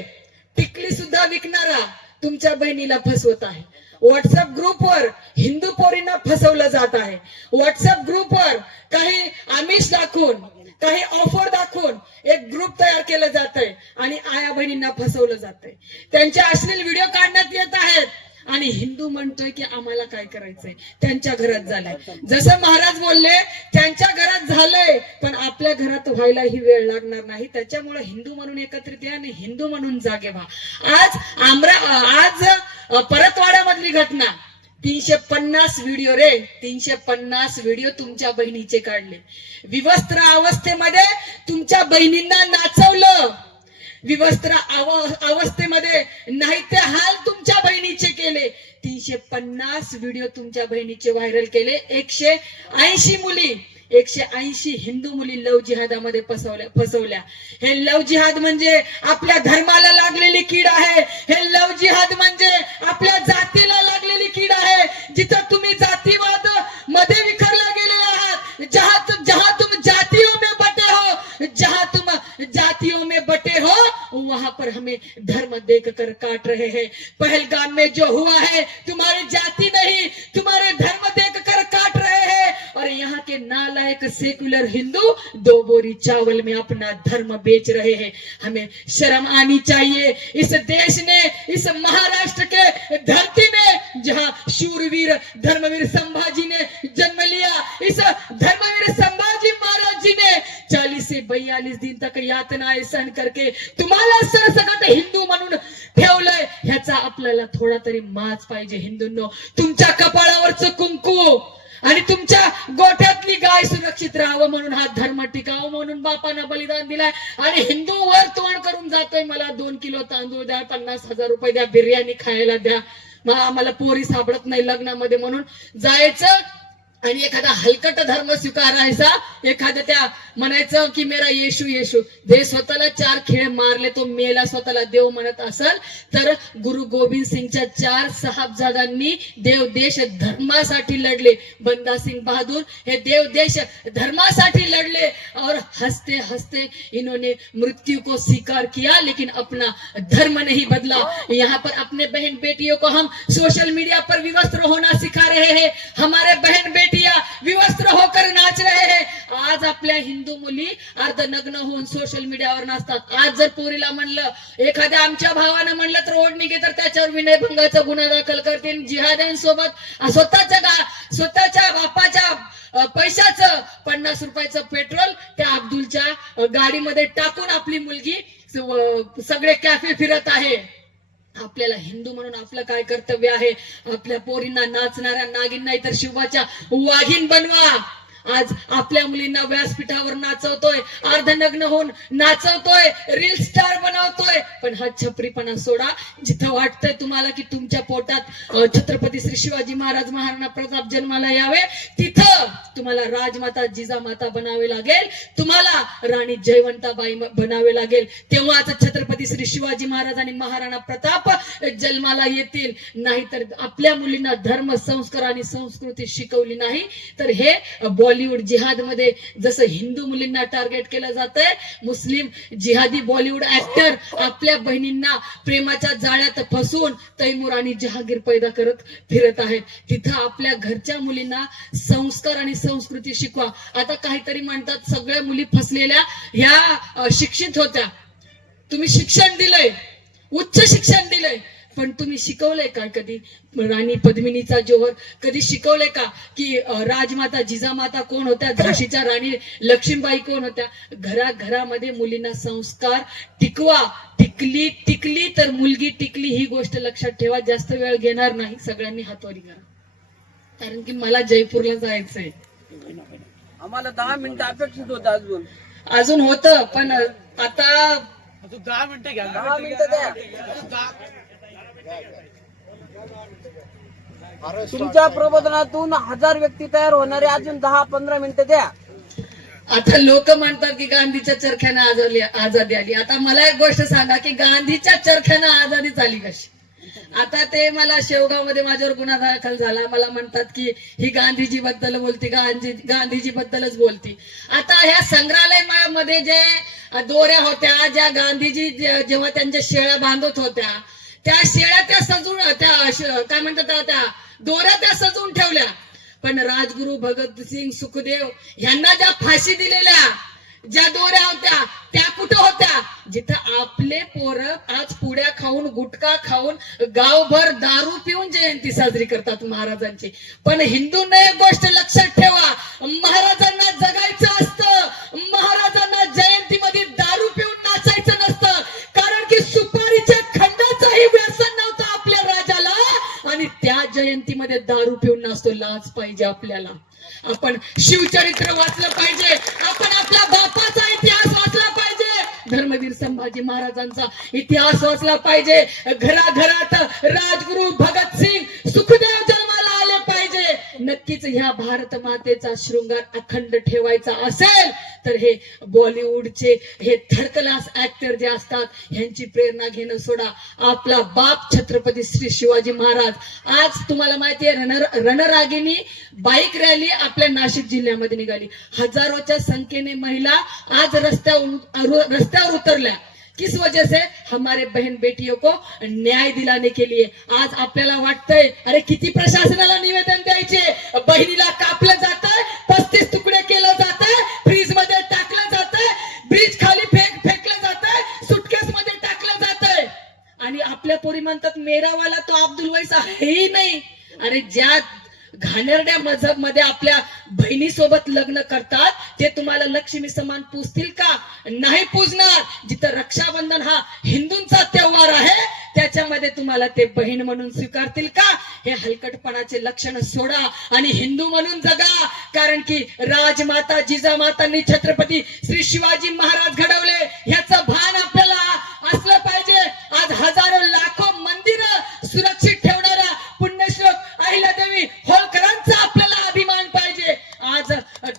टिकली सुद्धा विकणारा तुमच्या बहिणीला फसवत आहे। व्हॉट्सअप ग्रुपवर हिंदू पोरींना फसवलं जात आहे। व्हॉट्सअप ग्रुपवर काही आमिष दाखवून, काही ऑफर दाखवून एक ग्रुप तयार केलं जात आहे आणि आया बहिणींना फसवलं जात आहे। त्यांचे अश्लील व्हिडिओ काढण्यात येत आहेत आणि हिंदू म्हणतोय की आम्हाला काय करायचंय, त्यांच्या घरात झालंय। जसं महाराज बोलले त्या त्यांच्या घरात झालंय, पण आपल्या घरात व्हायलाही वेळ लागणार नाही. त्याच्यामुळे हिंदू म्हणून एकत्रित या आणि हिंदू म्हणून जागे व्हा. आज परतवाड्यामधली घटना, 350 व्हिडिओ रे, 350 व्हिडिओ तुमच्या बहिणीचे काढले. विवस्त्र अवस्थेमध्ये तुमच्या बहिणींना नाचवलं. विवस्त्र अवस्थेमध्ये नाही ते हाल तुमच्या बहिणीचे केले. 350 व्हिडिओ तुमच्या बहिणीचे व्हायरल केले. 180 मुली, 180 हिंदू मुली लव जिहादामध्ये फसवल्या. हे लव जिहाद म्हणजे आपल्या धर्माला लागलेली कीड आहे. हे लव जिहाद म्हणजे आपल्या जातीला लागलेली कीड आहे. जिथं तुम्ही जातीवाद मध्ये विखरला गेले आहात, जहां तुम जातियों में बटे हो, जहां तुम जातियों में बटे हो, वहां पर हमें धर्म देख कर काट रहे हैं. पहलगाम में जो हुआ है, तुम्हारी जाति नहीं, तुम्हारे धर्म देख कर काट रहे हैं. और यहाँ के नालायक सेकुलर हिंदू 2 बोरी चावल में अपना धर्म बेच रहे हैं. हमें शर्म आनी चाहिए. इस देश ने, इस महाराष्ट्र के धरती ने जहां शूरवीर धर्मवीर संभाजी ने जन्म लिया, इस धर्मवीर संभाजी महाराज जी ने 40 से 42 दिन तक यातनाएं सहन करके तुम्हाला सरसकट हिंदू म्हणून ठेवलंय. ह्याचा आपल्याला थोडा तरी माज पाहिजे. हिंदूंनो, तुमच्या कपाळावरचं कुंकू आणि तुमच्या गोठ्यातली गाय सुरक्षित राहावं म्हणून हा धर्म टिकावं म्हणून बापानं बलिदान दिलाय. आणि हिंदू वर तोंड करून जातोय, मला 2 किलो तांदूळ द्या, 50,000 रुपये द्या, बिर्याणी खायला द्या, मग आम्हाला पोरी सापडत नाही लग्नामध्ये म्हणून जायचं आणि एखादा हलकट धर्म स्वीकारायचा. एखाद्या त्या म्हणायचं की मेरा येशू येशू, जे स्वतःला 4 खिळे मारले तो मेला स्वतःला देव म्हणत असेल, तर गुरु गोविंद सिंगच्या 4 साहबजादांनी देव देश धर्मासाठी लढले. बंदा सिंह बहादुर हे देव देश धर्मासाठी लढले. और हंसते हंसते इन्होंने मृत्यु को स्वीकार किया, लेकिन अपना धर्म नहीं बदला. यहाँ पर अपने बहन बेटियों को हम सोशल मीडिया पर विवस्त्र होना सिखा रहे हैं. हमारे बहन बेटियां विवस्त्र होकर नाच रहे हैं. आज आपल्या हिंदू मुली अर्धनग्न होऊन सोशल मीडियावर नाचतात. आज जर पोरीला म्हणलं, एखाद्या आमच्या भावानं म्हणलं तर ओढणी घे, तर त्याच्यावर विनयभंगाचा गुन्हा दाखल करतील. जिहाद्यांसोबत स्वतःच्या बापाच्या पैशाचं 50 रुपयाचं पेट्रोल त्या अब्दुलच्या गाडीमध्ये टाकून आपली मुलगी सगळे कॅफे फिरत आहे. आपल्याला हिंदू म्हणून आपलं काय कर्तव्य आहे? आपल्या पोरींना नाचणाऱ्या नागिन नाही तर शिवाच्या वाघीण बनवा. आज आपल्या मुलींना व्यासपीठावर नाचवतोय, अर्धनग्न होऊन नाचवतोय, रील स्टार बनवतोय. पण हा छपरीपणा सोडा. जिथं वाटतंय तुम्हाला की तुमच्या पोटात छत्रपती श्री शिवाजी महाराज महाराणा प्रताप जन्माला यावे, तिथं तुम्हाला राजमाता जिजामाता बनावे लागेल, तुम्हाला राणी जयवंताबाई बनावे लागेल. तेव्हाच छत्रपती श्री शिवाजी महाराज आणि महाराणा प्रताप जन्माला येतील. नाहीतर आपल्या मुलींना धर्म, संस्कार आणि संस्कृती शिकवली नाही तर हे बॉलिवूड जिहाद मध्ये जसं हिंदू मुलींना टार्गेट केलं जातंय, मुस्लिम जिहादी बॉलिवूड ऍक्टर आपल्या बहिणींना प्रेमाच्या जाळ्यात फसवून तैमूर आणि जहागीर पैदा करत फिरत आहेत. तिथं आपल्या घरच्या मुलींना संस्कार आणि संस्कृती शिकवा. आता काहीतरी म्हणतात सगळ्या मुली फसलेल्या ह्या शिक्षित होत्या. तुम्ही शिक्षण दिलंय, उच्च शिक्षण दिलंय, पण तुम्ही शिकवलंय का कधी राणी पद्मिनीचा जोहर? कधी शिकवलंय का की राजमाता जिजामाता कोण होत्या, झाशीच्या राणी लक्ष्मीबाई कोण होत्या? घरामध्ये मुलींना संस्कार टिकवा. टिकली तर मुलगी टिकली, ही गोष्ट लक्षात ठेवा. जास्त वेळ घेणार नाही, सगळ्यांनी हातवारी करा, कारण की मला जयपूरला जायचंय. आम्हाला 10 मिनिटं अपेक्षित होतं. अजून होतं, पण आता 10 मिनिटं घ्या. 10 मिनिटं द्या. तुमच्या प्रबोधनातून 1000 व्यक्ती तयार होणारे अजून 10-15 मिनिटं द्या. आता लोक म्हणतात की गांधीच्या चरख्यानं आझादी आली. आता मला एक गोष्ट सांगा की गांधीच्या चरख्यानं आझादी झाली कशी? आता ते मला शेवगावमध्ये माझ्यावर गुन्हा दाखल झाला. मला म्हणतात की ही गांधीजी बद्दल बोलती, गांधीजी बद्दलच बोलती. आता ह्या संग्रहालयामध्ये जे दोऱ्या होत्या, ज्या गांधीजी जेव्हा त्यांच्या शेळ्या बांधत होत्या, त्या शेळ्या त्या सजून, त्या काय म्हणतात, त्या दोऱ्या त्या सजून ठेवल्या. पण राजगुरु भगतसिंग, सुखदेव यांना ज्या फाशी दिलेल्या, ज्या दोऱ्या होत्या त्या कुठं होत्या? जिथं आपले पोरं आज पुड्या खाऊन गुटखा खाऊन गावभर दारू पिऊन जयंती साजरी करतात महाराजांची. पण हिंदूंना एक गोष्ट लक्षात ठेवा, महाराजांना जगायचं असतं, महाराजांना जयंतीमध्ये दारू पिऊन नाचायचं नसतं. कारण की सुपारीच्या खंडाचाही व्यसन नव्हतं आपल्या राजाला, आणि त्या जयंतीमध्ये दारू पिऊन नाचतो. लाज पाहिजे आपल्याला. आपण शिवचरित्र वाचलं पाहिजे, आपण आपल्या बापाचा इतिहास वाचला पाहिजे, धर्मवीर संभाजी महाराजांचा इतिहास वाचला पाहिजे. घराघरात राजगुरु भगतसिंग सुखदेव जन्माला आले पाहिजे. नक्कीच ह्या भारत मातेचा शृंगार अखंड ठेवायचा असेल तर हे बॉलिवूडचे हे थर्ड क्लास ऍक्टर जे असतात ह्यांची प्रेरणा घेणं सोडा. आपला बाप छत्रपती श्री शिवाजी महाराज. आज तुम्हाला माहिती आहे रणरागिणी बाईक रॅली आपल्या नाशिक जिल्ह्यामध्ये निघाली. हजारोच्या संख्येने महिला आज रस्त्यावर उतरल्या. किस वजह से? हमारे बहन बेटियों को न्याय दिलाने के लिए. आज आपल्याला वाटतंय अरे किती प्रशासनाला निवेदन द्यायचे, बहिणीला कापलं जातंय, 35 तुकडे केलं जातंय, फ्रीज मध्ये टाकलं जातंय, ब्रिज खाली फेकलं जातंय, सुटकेस मध्ये टाकलं जातंय, आणि आपल्या पोरी म्हणतात मेरावाला तो अब्दुल वैस हेही नाही. अरे ज्या घाणेरड्या मजहब मध्ये आपल्या बहिणीसोबत लग्न करतात ते तुम्हाला लक्ष्मी समान पूजतील का? नाही पूजणार. जिथं रक्षाबंधन हा हिंदूंचा त्योहार आहे त्याच्यामध्ये तुम्हाला ते बहीण म्हणून स्वीकारतील का? हे हलकटपणाचे लक्षण सोडा आणि हिंदू म्हणून जगा. कारण की राजमाता जिजामातांनी छत्रपती श्री शिवाजी महाराज घडवले, ह्याचं भान आपल्याला असलं पाहिजे. आज हजारो लाखो मंदिरं सुरक्षित ठेवणाऱ्या पुण्यश्लोक अहिल्यादेवी होळकरांचा आपल्याला अभिमान पाहिजे. आज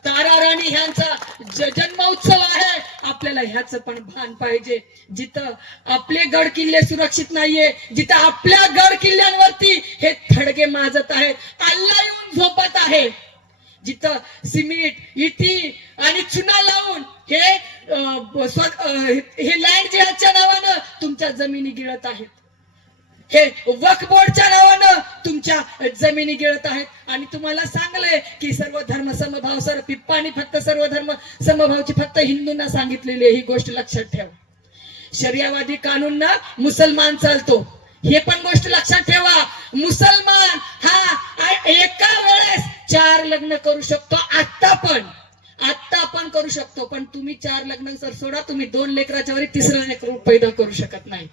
तारा राणी ह्यांचा जन्मोत्सव आहे, आपल्याला ह्याचं पण भान पाहिजे. जिथं आपले गड किल्ले सुरक्षित नाहीये, जिथं आपल्या गड किल्ल्यांवरती हे थडगे माजत आहेत, अल्ला येऊन झोपत आहे, जिथं सिमेंट इटी आणि चुना लावून हे लँड जिहादच्या नावानं तुमच्या जमिनी गिळत आहेत, हे वक्फ बोर्डच्या नावानं तुमच्या जमिनी गिळत आहेत. आणि तुम्हाला सांगलंय की सर्व धर्म समभाव, सर पिप्पानी फक्त सर्व धर्म समभावची फक्त हिंदूंना सांगितलेली आहे. ही गोष्ट लक्षात ठेवा. शरियावादी कानून ना मुसलमान चालतो, हे पण गोष्ट लक्षात ठेवा. मुसलमान हा एका वेळेस 4 लग्न करू शकतो. आता पण करू शकतो. पण तुम्ही 4 लग्न जर सोडा, तुम्ही 2 लेकराच्या वर 3रं लेकर पैदा करू शकत नाही.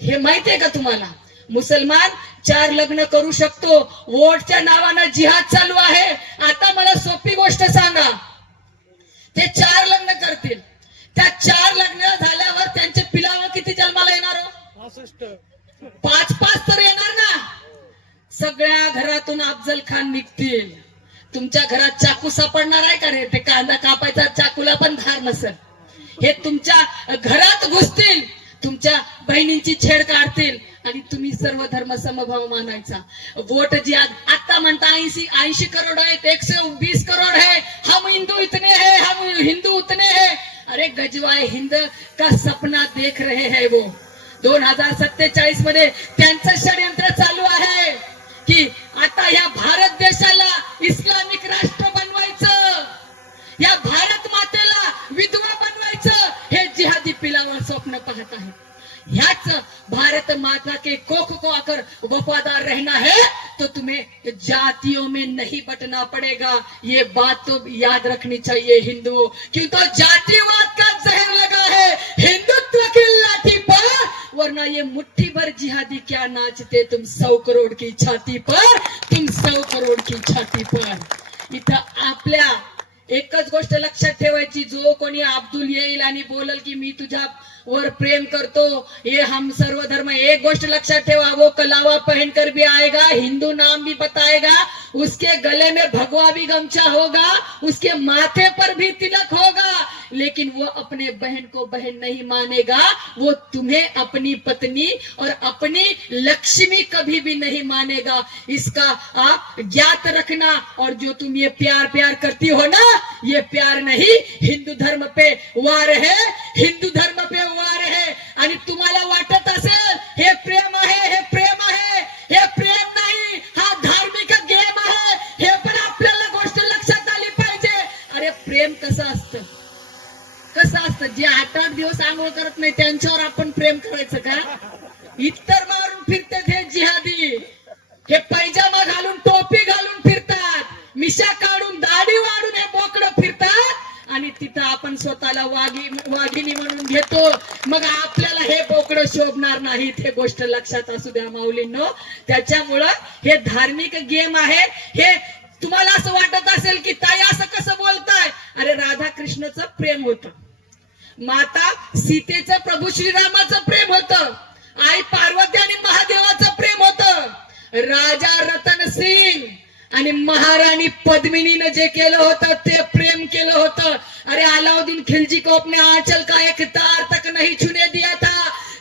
हे माहितीये का तुम्हाला? मुसलमान 4 लग्न करू शकतो. वोटच्या नावानं जिहाद चालू आहे. आता मला सोपी गोष्ट सांगा, ते 4 लग्न करतील, त्या 4 लग्न झाल्यावर त्यांचे पिलावं किती जन्माला येणार? 5 तर येणार ना. सगळ्या घरातून अफजल खान निघतील. तुमच्या घरात चाकू सापडणार आहे का रे? ते कांदा कापायचा चाकूला पण धार नसेल. हे तुमच्या घरात घुसतील, तुमच्या बहिणींची छेड काढतील आणि तुम्ही सर्व धर्म समभाव मानायचा. वोट जी आता म्हणता 80 करोड आहेत, 120 करोड है, हम हिंदू इतने हैं, हम हिंदू उतने हैं. अरे गजवाए हिंद का सपना देख रहे हैं वो. 2047 मध्ये त्यांचं षडयंत्र चालू आहे की आता या भारत देशाला इस्लामिक राष्ट्र बनवायचं, या भारत मातेला विधवा बनवायचं, हे जिहादी पिलावर स्वप्न पाहत आहे. ह्याच भारत माता के कोख को आकर वफादार रहना है तो तुम्हें जातियों में नहीं बंटना पड़ेगा. ये बात तो याद रखनी चाहिए हिंदुओं, क्यों तो जातिवाद का जहर लगा है हिंदुत्व की लाठी पर, वरना ये मुट्ठी भर जिहादी क्या नाचते तुम 100 करोड़ की छाती पर, तुम 100 करोड़ की छाती पर. इथं आपल्या एकच गोष्ट लक्षात ठेवायची, जो कोणी अब्दुल येईल आणि बोलल की मी तुझ्या वर प्रेम करतो, ये हम सर्व धर्म, एक गोष्ट लक्षात ठेवा, वो कलावा पहनकर भी आएगा, हिंदू नाम भी बताएगा, उसके गले में भगवा भी गमछा होगा, उसके माथे पर भी तिलक होगा, लेकिन वो अपने बहन को बहन नहीं मानेगा. वो तुम्हें अपनी पत्नी और अपनी लक्ष्मी कभी भी नहीं मानेगा. इसका आप ज्ञात रखना. और जो तुम ये प्यार प्यार करती हो ना, ये प्यार नहीं, हिंदू धर्म पे वार है, हिंदू धर्म पे वार है. आणि तुम्हाला वाटत असेल हे प्रेम आहे, हे प्रेम आहे, हे प्रेम नाही, हा धार्मिक गेम आहे, हे पण आपल्याला गोष्ट लक्षात आली पाहिजे. अरे प्रेम कसं असतं? जे 8-8 दिवस आंघोळ करत नाही त्यांच्यावर आपण प्रेम करायचं का? इतर मारून फिरतात हे जिहादी, हे पैजामा घालून टोपी घालून फिरतात, मिशा काढून दाढी वाढून हे बोकडं फिरतात आणि तिथं आपण स्वतःला वाघिणी म्हणून घेतो. मग आपल्याला हे बोकडं शोभणार नाही, हे गोष्ट लक्षात असू द्या माऊलींनो. त्याच्यामुळं हे धार्मिक गेम आहे. हे तुम्हाला असं वाटत असेल की ताई असं कसं बोलताय, अरे राधाकृष्णाचं प्रेम होतं, माता सीतेचं प्रभू श्रीरामाचं प्रेम होतं, आई पार्वती आणि महादेवाचं प्रेम होतं, राजा रतन सिंग आणि महाराणी पद्मिनीनं जे केलं होतं ते प्रेम केलं होतं. अरे अलाउद्दीन खिलजी को अपने आंचल का एक तार तक नहीं छूने दिया था.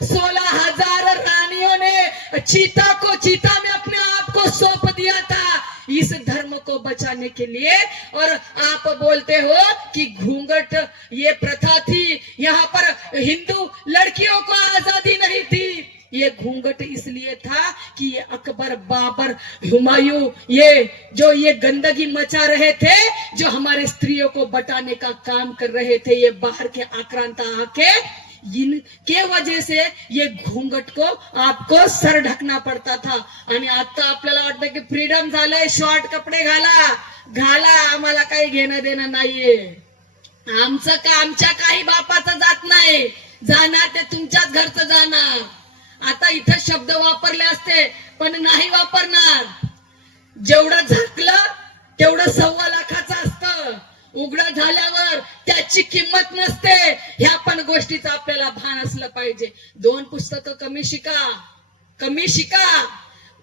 16,000 रानियों ने चीता में अपने आप को सौंप दिया था इस धर्म को बचाने के लिए. और आप बोलते हो कि घूंघट ये प्रथा थी, यहाँ पर हिंदू लड़कियों को आजादी नहीं थी. ये घूंघट इसलिए था कि ये अकबर, बाबर, हुमायूं ये गंदगी मचा रहे थे, जो हमारे स्त्रियों को बटाने का काम कर रहे थे. ये बाहर के आक्रांता आके इनके वजह से ये घूंघट को आपको सर ढकना पड़ता था. आणि आता आपल्याला वाटतं की फ्रीडम झालंय, शॉर्ट कपडे घाला, आम्हाला काही घेणं देणं नाहीये. आमचं का आमच्या काही बापाचं जात नाही, जाणार ते तुमच्याच घरचं जाणार. आता इथं शब्द वापरले असते पण नाही वापरणार. जेवढं झाकलं तेवढं 1.25 लाखाचं असतं, उघडं झाल्यावर त्याची किंमत नसते. ह्या पण गोष्टीचं आपल्याला भान असलं पाहिजे. 2 पुस्तकं कमी शिका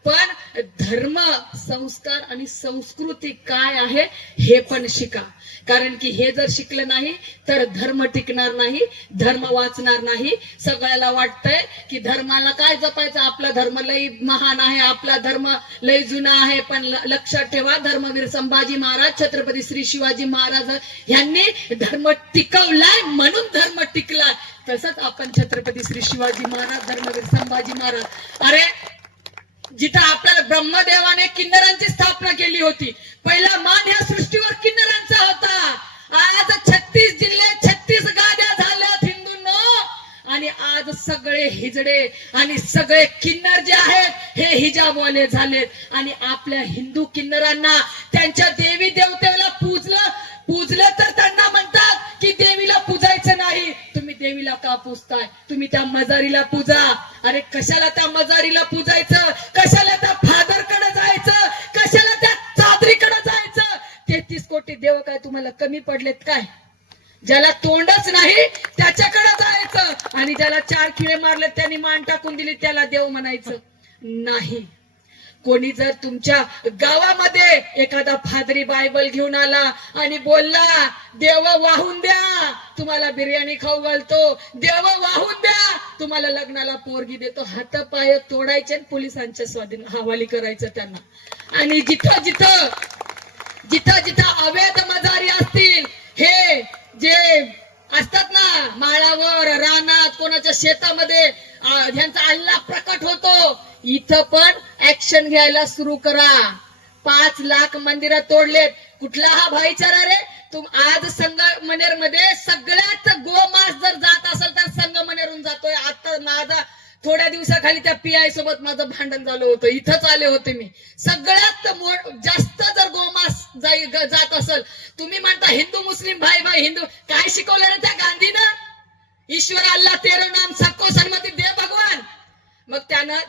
पण धर्म, संस्कार आणि संस्कृती काय आहे हे पण शिका. कारण की हे जर शिकलं नाही तर धर्म टिकणार नाही, धर्म वाचणार नाही. सगळ्याला वाटतंय की धर्माला काय जपायचं, आपला धर्म लय महान आहे, आपला धर्म लय जुना आहे. पण लक्षात ठेवा, धर्मवीर संभाजी महाराज, छत्रपती श्री शिवाजी महाराज यांनी धर्म टिकवलाय म्हणून धर्म टिकलाय. तसंच आपण छत्रपती श्री शिवाजी महाराज, धर्मवीर संभाजी महाराज, अरे जिथं आपल्याला ब्रह्मदेवाने किन्नरांची स्थापना केली होती, पहिला मान ह्या सृष्टीवर किन्नरांचा होता. आज 36 जिल्हे, 36 गाद्या झाल्यात हिंदूंनो. आणि आज सगळे हिजडे आणि सगळे किन्नर जे आहेत हे हिजाबवाले झालेत. आणि आपल्या हिंदू किन्नरांना त्यांच्या देवी देवतेला पूजलं तर त्यांना म्हणतात की देवीला पूजायचं नाही. तुम्ही देवीला का पूजताय? तुम्ही त्या मजारीला पूजा. अरे कशाला त्या मजारीला पूजायचं, कशाला त्या फादरकडे जायचं, कशाला त्या चादरीकडे जायचं? 33 कोटी देव काय तुम्हाला कमी पडलेत काय? ज्याला तोंडच नाही त्याच्याकडे जायचं आणि ज्याला 4 खिळे मारले त्यांनी मान टाकून दिली त्याला देव म्हणायचं नाही. कोणी जर तुमच्या गावामध्ये एखादा फादरी बायबल घेऊन आला आणि बोलला देव वाहून द्या, तुम्हाला बिर्याणी खाऊ घालतो, देव वाहून द्या, तुम्हाला लग्नाला पोरगी देतो, हातपाय तोडायचे आणि पोलिसांच्या स्वाधीन हवाली करायचं त्यांना. आणि जिथं जिथं अवैध मजारी असतील, हे जे असतात ना माळावर, रानात, कोणाच्या शेतामध्ये ह्यांचा अल्लाह प्रकट होतो, इथं पण ऍक्शन घ्यायला सुरू करा. 5 लाख मंदिरं तोडलेत. कुठला हा भाईचारा रे? आज संगमनेर मध्ये सगळ्यात गोमांस जर जात असेल तर संगमनेरून जातोय. आता माझा थोड्या दिवसाखाली त्या PI सोबत माझं भांडण झालं होतं, इथंच आले होते मी. सगळ्यात जास्त जर गोमांस जात असेल, तुम्ही म्हणता हिंदू मुस्लिम भाई हिंदू, काय शिकवलं ना त्या गांधीनं? ईश्वर अल्लाह तेरो नाम सबको सन्मति दे भगवान. मग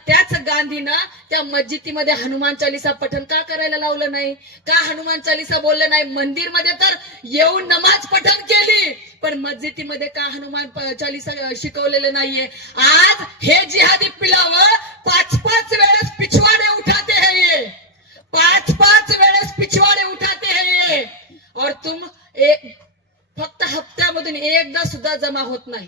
त्याच गांधीनं त्या मस्जिदीमध्ये हनुमान चालीसा पठण का करायला लावलं नाही? का हनुमान चालीसा बोललं नाही? मंदिर मध्ये तर येऊन नमाज पठण केली, पण मस्जिदीमध्ये का हनुमान चालीसा शिकवलेलं नाहीये? आज हे जिहादी पिलावर 5-5 वेळेस पिछवाडे उठाते हैं ये, 5-5 वेळेस पिछवाडे उठाते हैं ये. और तुम फक्त हप्त्यामधून एकदा सुद्धा जमा होत नाही.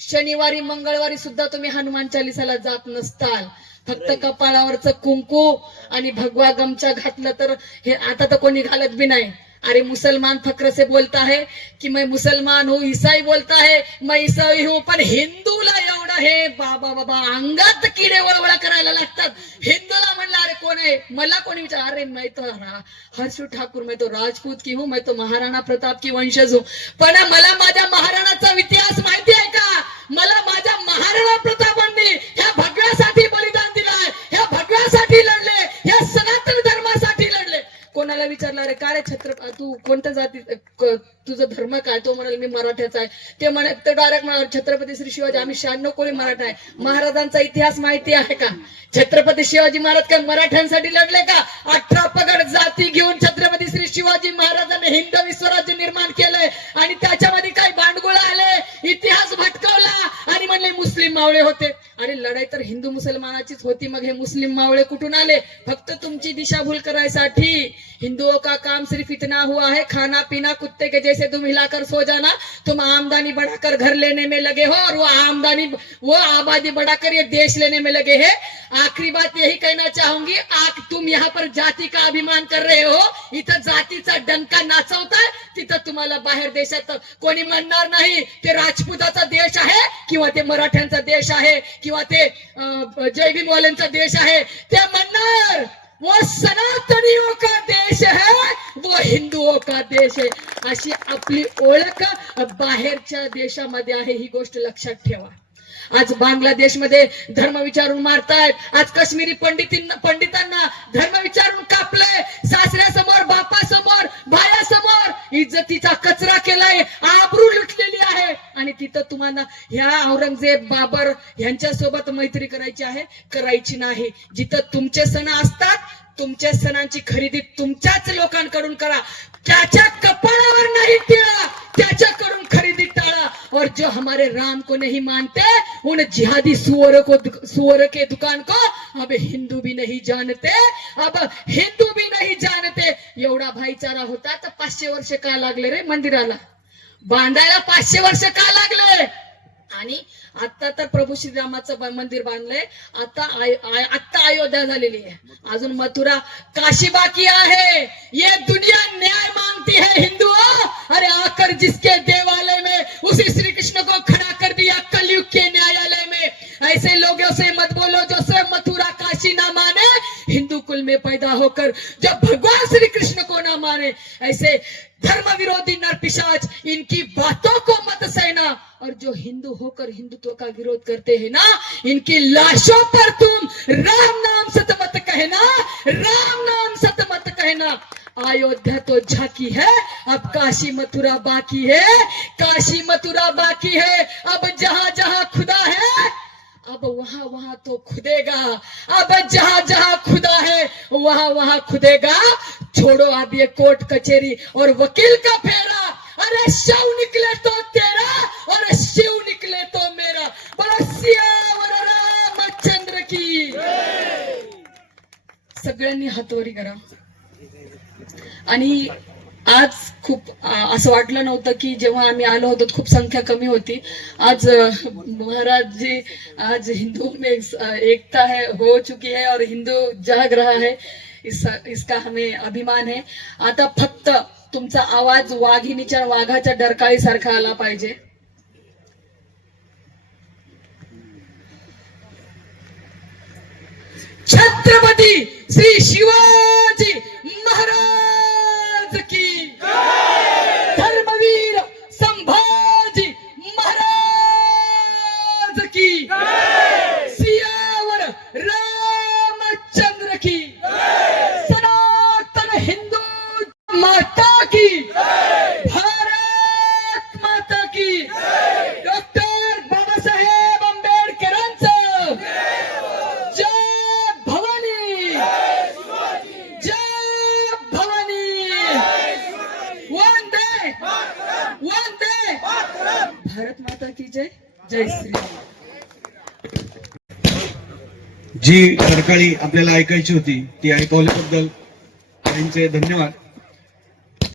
शनिवारी मंगळवारी सुद्धा तुम्ही हनुमान चालीसाला जात नसताल. फक्त कपाळावरचं कुंकू आणि भगवा गमछा घातलं तर हे आता तर कोणी घालत बी नाही. अरे मुसलमान फक्र से बोलता है कि मैं मुसलमान हूँ, ईसाई बोलता है मैं ईसाई हूँ, पण हिंदूला एवढं हे बाबा अंगात किडे वळवळ करायला लागतात. हिंदूला म्हणलं अरे कोण है? मला कोणी विचार, अरे मैं तो हर्ष ठाकूर, मैं तो राजपूत की हूँ, मैं तो महाराणा प्रताप की वंशज हूँ. पण मला माझ्या महाराणाचा इतिहास माहिती आहे का? मला माझ्या महाराणा प्रतापांनी ह्या भगव्यासाठी बलिदान दिलंय, ह्या भगव्यासाठी लढले, ह्या सनातन धर्मासाठी लढले. कोणाला विचारलं, अरे काय रे छत्रपती, तू कोणत्या जाती, तुझा धर्म काय? तो म्हणाल मी मराठ्याचा आहे. ते म्हणत डायरेक्ट म्हणाल छत्रपती श्री शिवाजी, आम्ही 96 कोळी मराठा आहे. महाराजांचा इतिहास माहिती आहे का? छत्रपती शिवाजी महाराज काय मराठ्यांसाठी लढले का? 18 पगड जाती घेऊन छत्रपती श्री शिवाजी महाराजांनी हिंदवी स्वराज्य निर्माण केलंय आणि त्याच्यामध्ये काही भांडगुळ आले, इतिहास भटकवला आणि म्हणले मुस्लिम मावळे होते. आणि लढाई तर हिंदू मुसलमानाचीच होती, मग हे मुस्लिम मावळे कुठून आले? फक्त तुमची दिशाभूल करायसाठी. हिंदुओं का काम सिर्फ इतना हुआ है, खाना पीना कुत्ते के जैसे तुम हिलाकर सो जाना. तुम आमदनी बढ़ाकर घर लेने में लगे हो और वो आबादी बढ़ाकर ये देश लेने में लगे हैं. आखिरी बात यही कहना चाहूंगी, तुम यहाँ पर जाति का अभिमान कर रहे हो, इथं जातीचा डंका नाचवताय, तिथं तुम्हाला बाहेर देशात कोणी म्हणणार नाही ते राजपुताचा देश आहे किंवा ते मराठ्यांचा देश आहे किंवा ते जय भीमवाल्यांचा देश आहे. ते म्हणणार वो सनातनियों का देश है, वो हिंदुओं का देश है. अशी आपली ओळख बाहेरच्या देशामध्ये आहे, ही गोष्ट लक्षात ठेवा. आज बांगलादेशमध्ये धर्म विचारून मारतायत, आज काश्मीरी पंडितांना धर्म विचारून कापलंय, सासऱ्यासमोर, बापासमोर, भायासमोर इज्जतीचा कचरा केलाय, आबरू लुटलेली आहे. आणि तिथं तुम्हाला ह्या औरंगजेब, बाबर यांच्या सोबत मैत्री करायची आहे? करायची नाही. जिथं तुमचे सण असतात, तुमच्या सणांची खरेदी तुमच्याच लोकांकडून करा. त्याच्या कपाळावर नाही टिळा, त्याच्याकडून खरेदी टाळा. और जो हमारे राम को नहीं मानते, उन जिहादी सुअर के दुकान को अब हिंदू भी नहीं जानते, अब हिंदू भी नहीं जानते. एवढा भाईचारा होता तर 500 वर्ष का लागले रे मंदिराला बांधायला? 500 वर्ष का लागले? आणि आता तर प्रभू श्रीरामाचं मंदिर बांधलंय, आता अयोध्या झालेली आहे, अजून मथुरा, काशी बाकी आहे. ये दुनिया न्याय मांगती है हिंदुओं, अरे आकर जिसके देवालय में उसी श्री कृष्ण को खड़ा कर दिया कलयुग के न्यायालय में. ऐसे लोगों से मत बोलो जो सिर्फ मथुरा काशी ना माने, हिंदू कुल में पैदा होकर जो भगवान श्री कृष्ण को ना माने. ऐसे धर्म विरोधी नरपिशाच, इनकी बातों को मत सहना. और जो हिंदू होकर हिंदुत्व का विरोध करते हैं ना, इनकी लाशों पर तुम राम नाम सत मत कहना, राम नाम सत मत कहना. अयोध्या तो झांकी है, अब काशी मथुरा बाकी है, काशी मथुरा बाकी है. अब जहां जहां खुदा है, अब वहां वहां तो खुदेगा. अब जहां जहां खुदा है, वहां वहां खुदेगा. छोड़ो अब ये कोर्ट कचहरी और वकील का फेरा. अरे शव निकले तो तेरा और शिव निकले तो मेरा. बोलो सियावर रामचंद्र की. सगळ्यांनी हातोरी करा. आणि आज खूप असं वाटलं नव्हतं की जेव्हा आम्ही आलो होतो खूप संख्या कमी होती. आज महाराज जी, आज हिंदू में एकता है हो चुकी है और हिंदू जाग रहा है, इसका हमें अभिमान है. आता फक्त तुमचा आवाज वाघिणीच्या वाघाच्या डरकाळी सारखा आला पाहिजे. छत्रपती श्री शिवाजी महाराज की, धर्मवीर संभाजी महाराज की, सियावर रामचंद्र की, सनातन हिंदू माता की, भारत माता की, डॉक्टर बाबासाहेब आंबेडकरांचं जय भवानी, जय भवानी, वंदे वंदे भारत माता की जय. जय श्री राम. जी रडकाळी आपल्याला ऐकायची होती ती ऐकवल्याबद्दल त्यांचे धन्यवाद.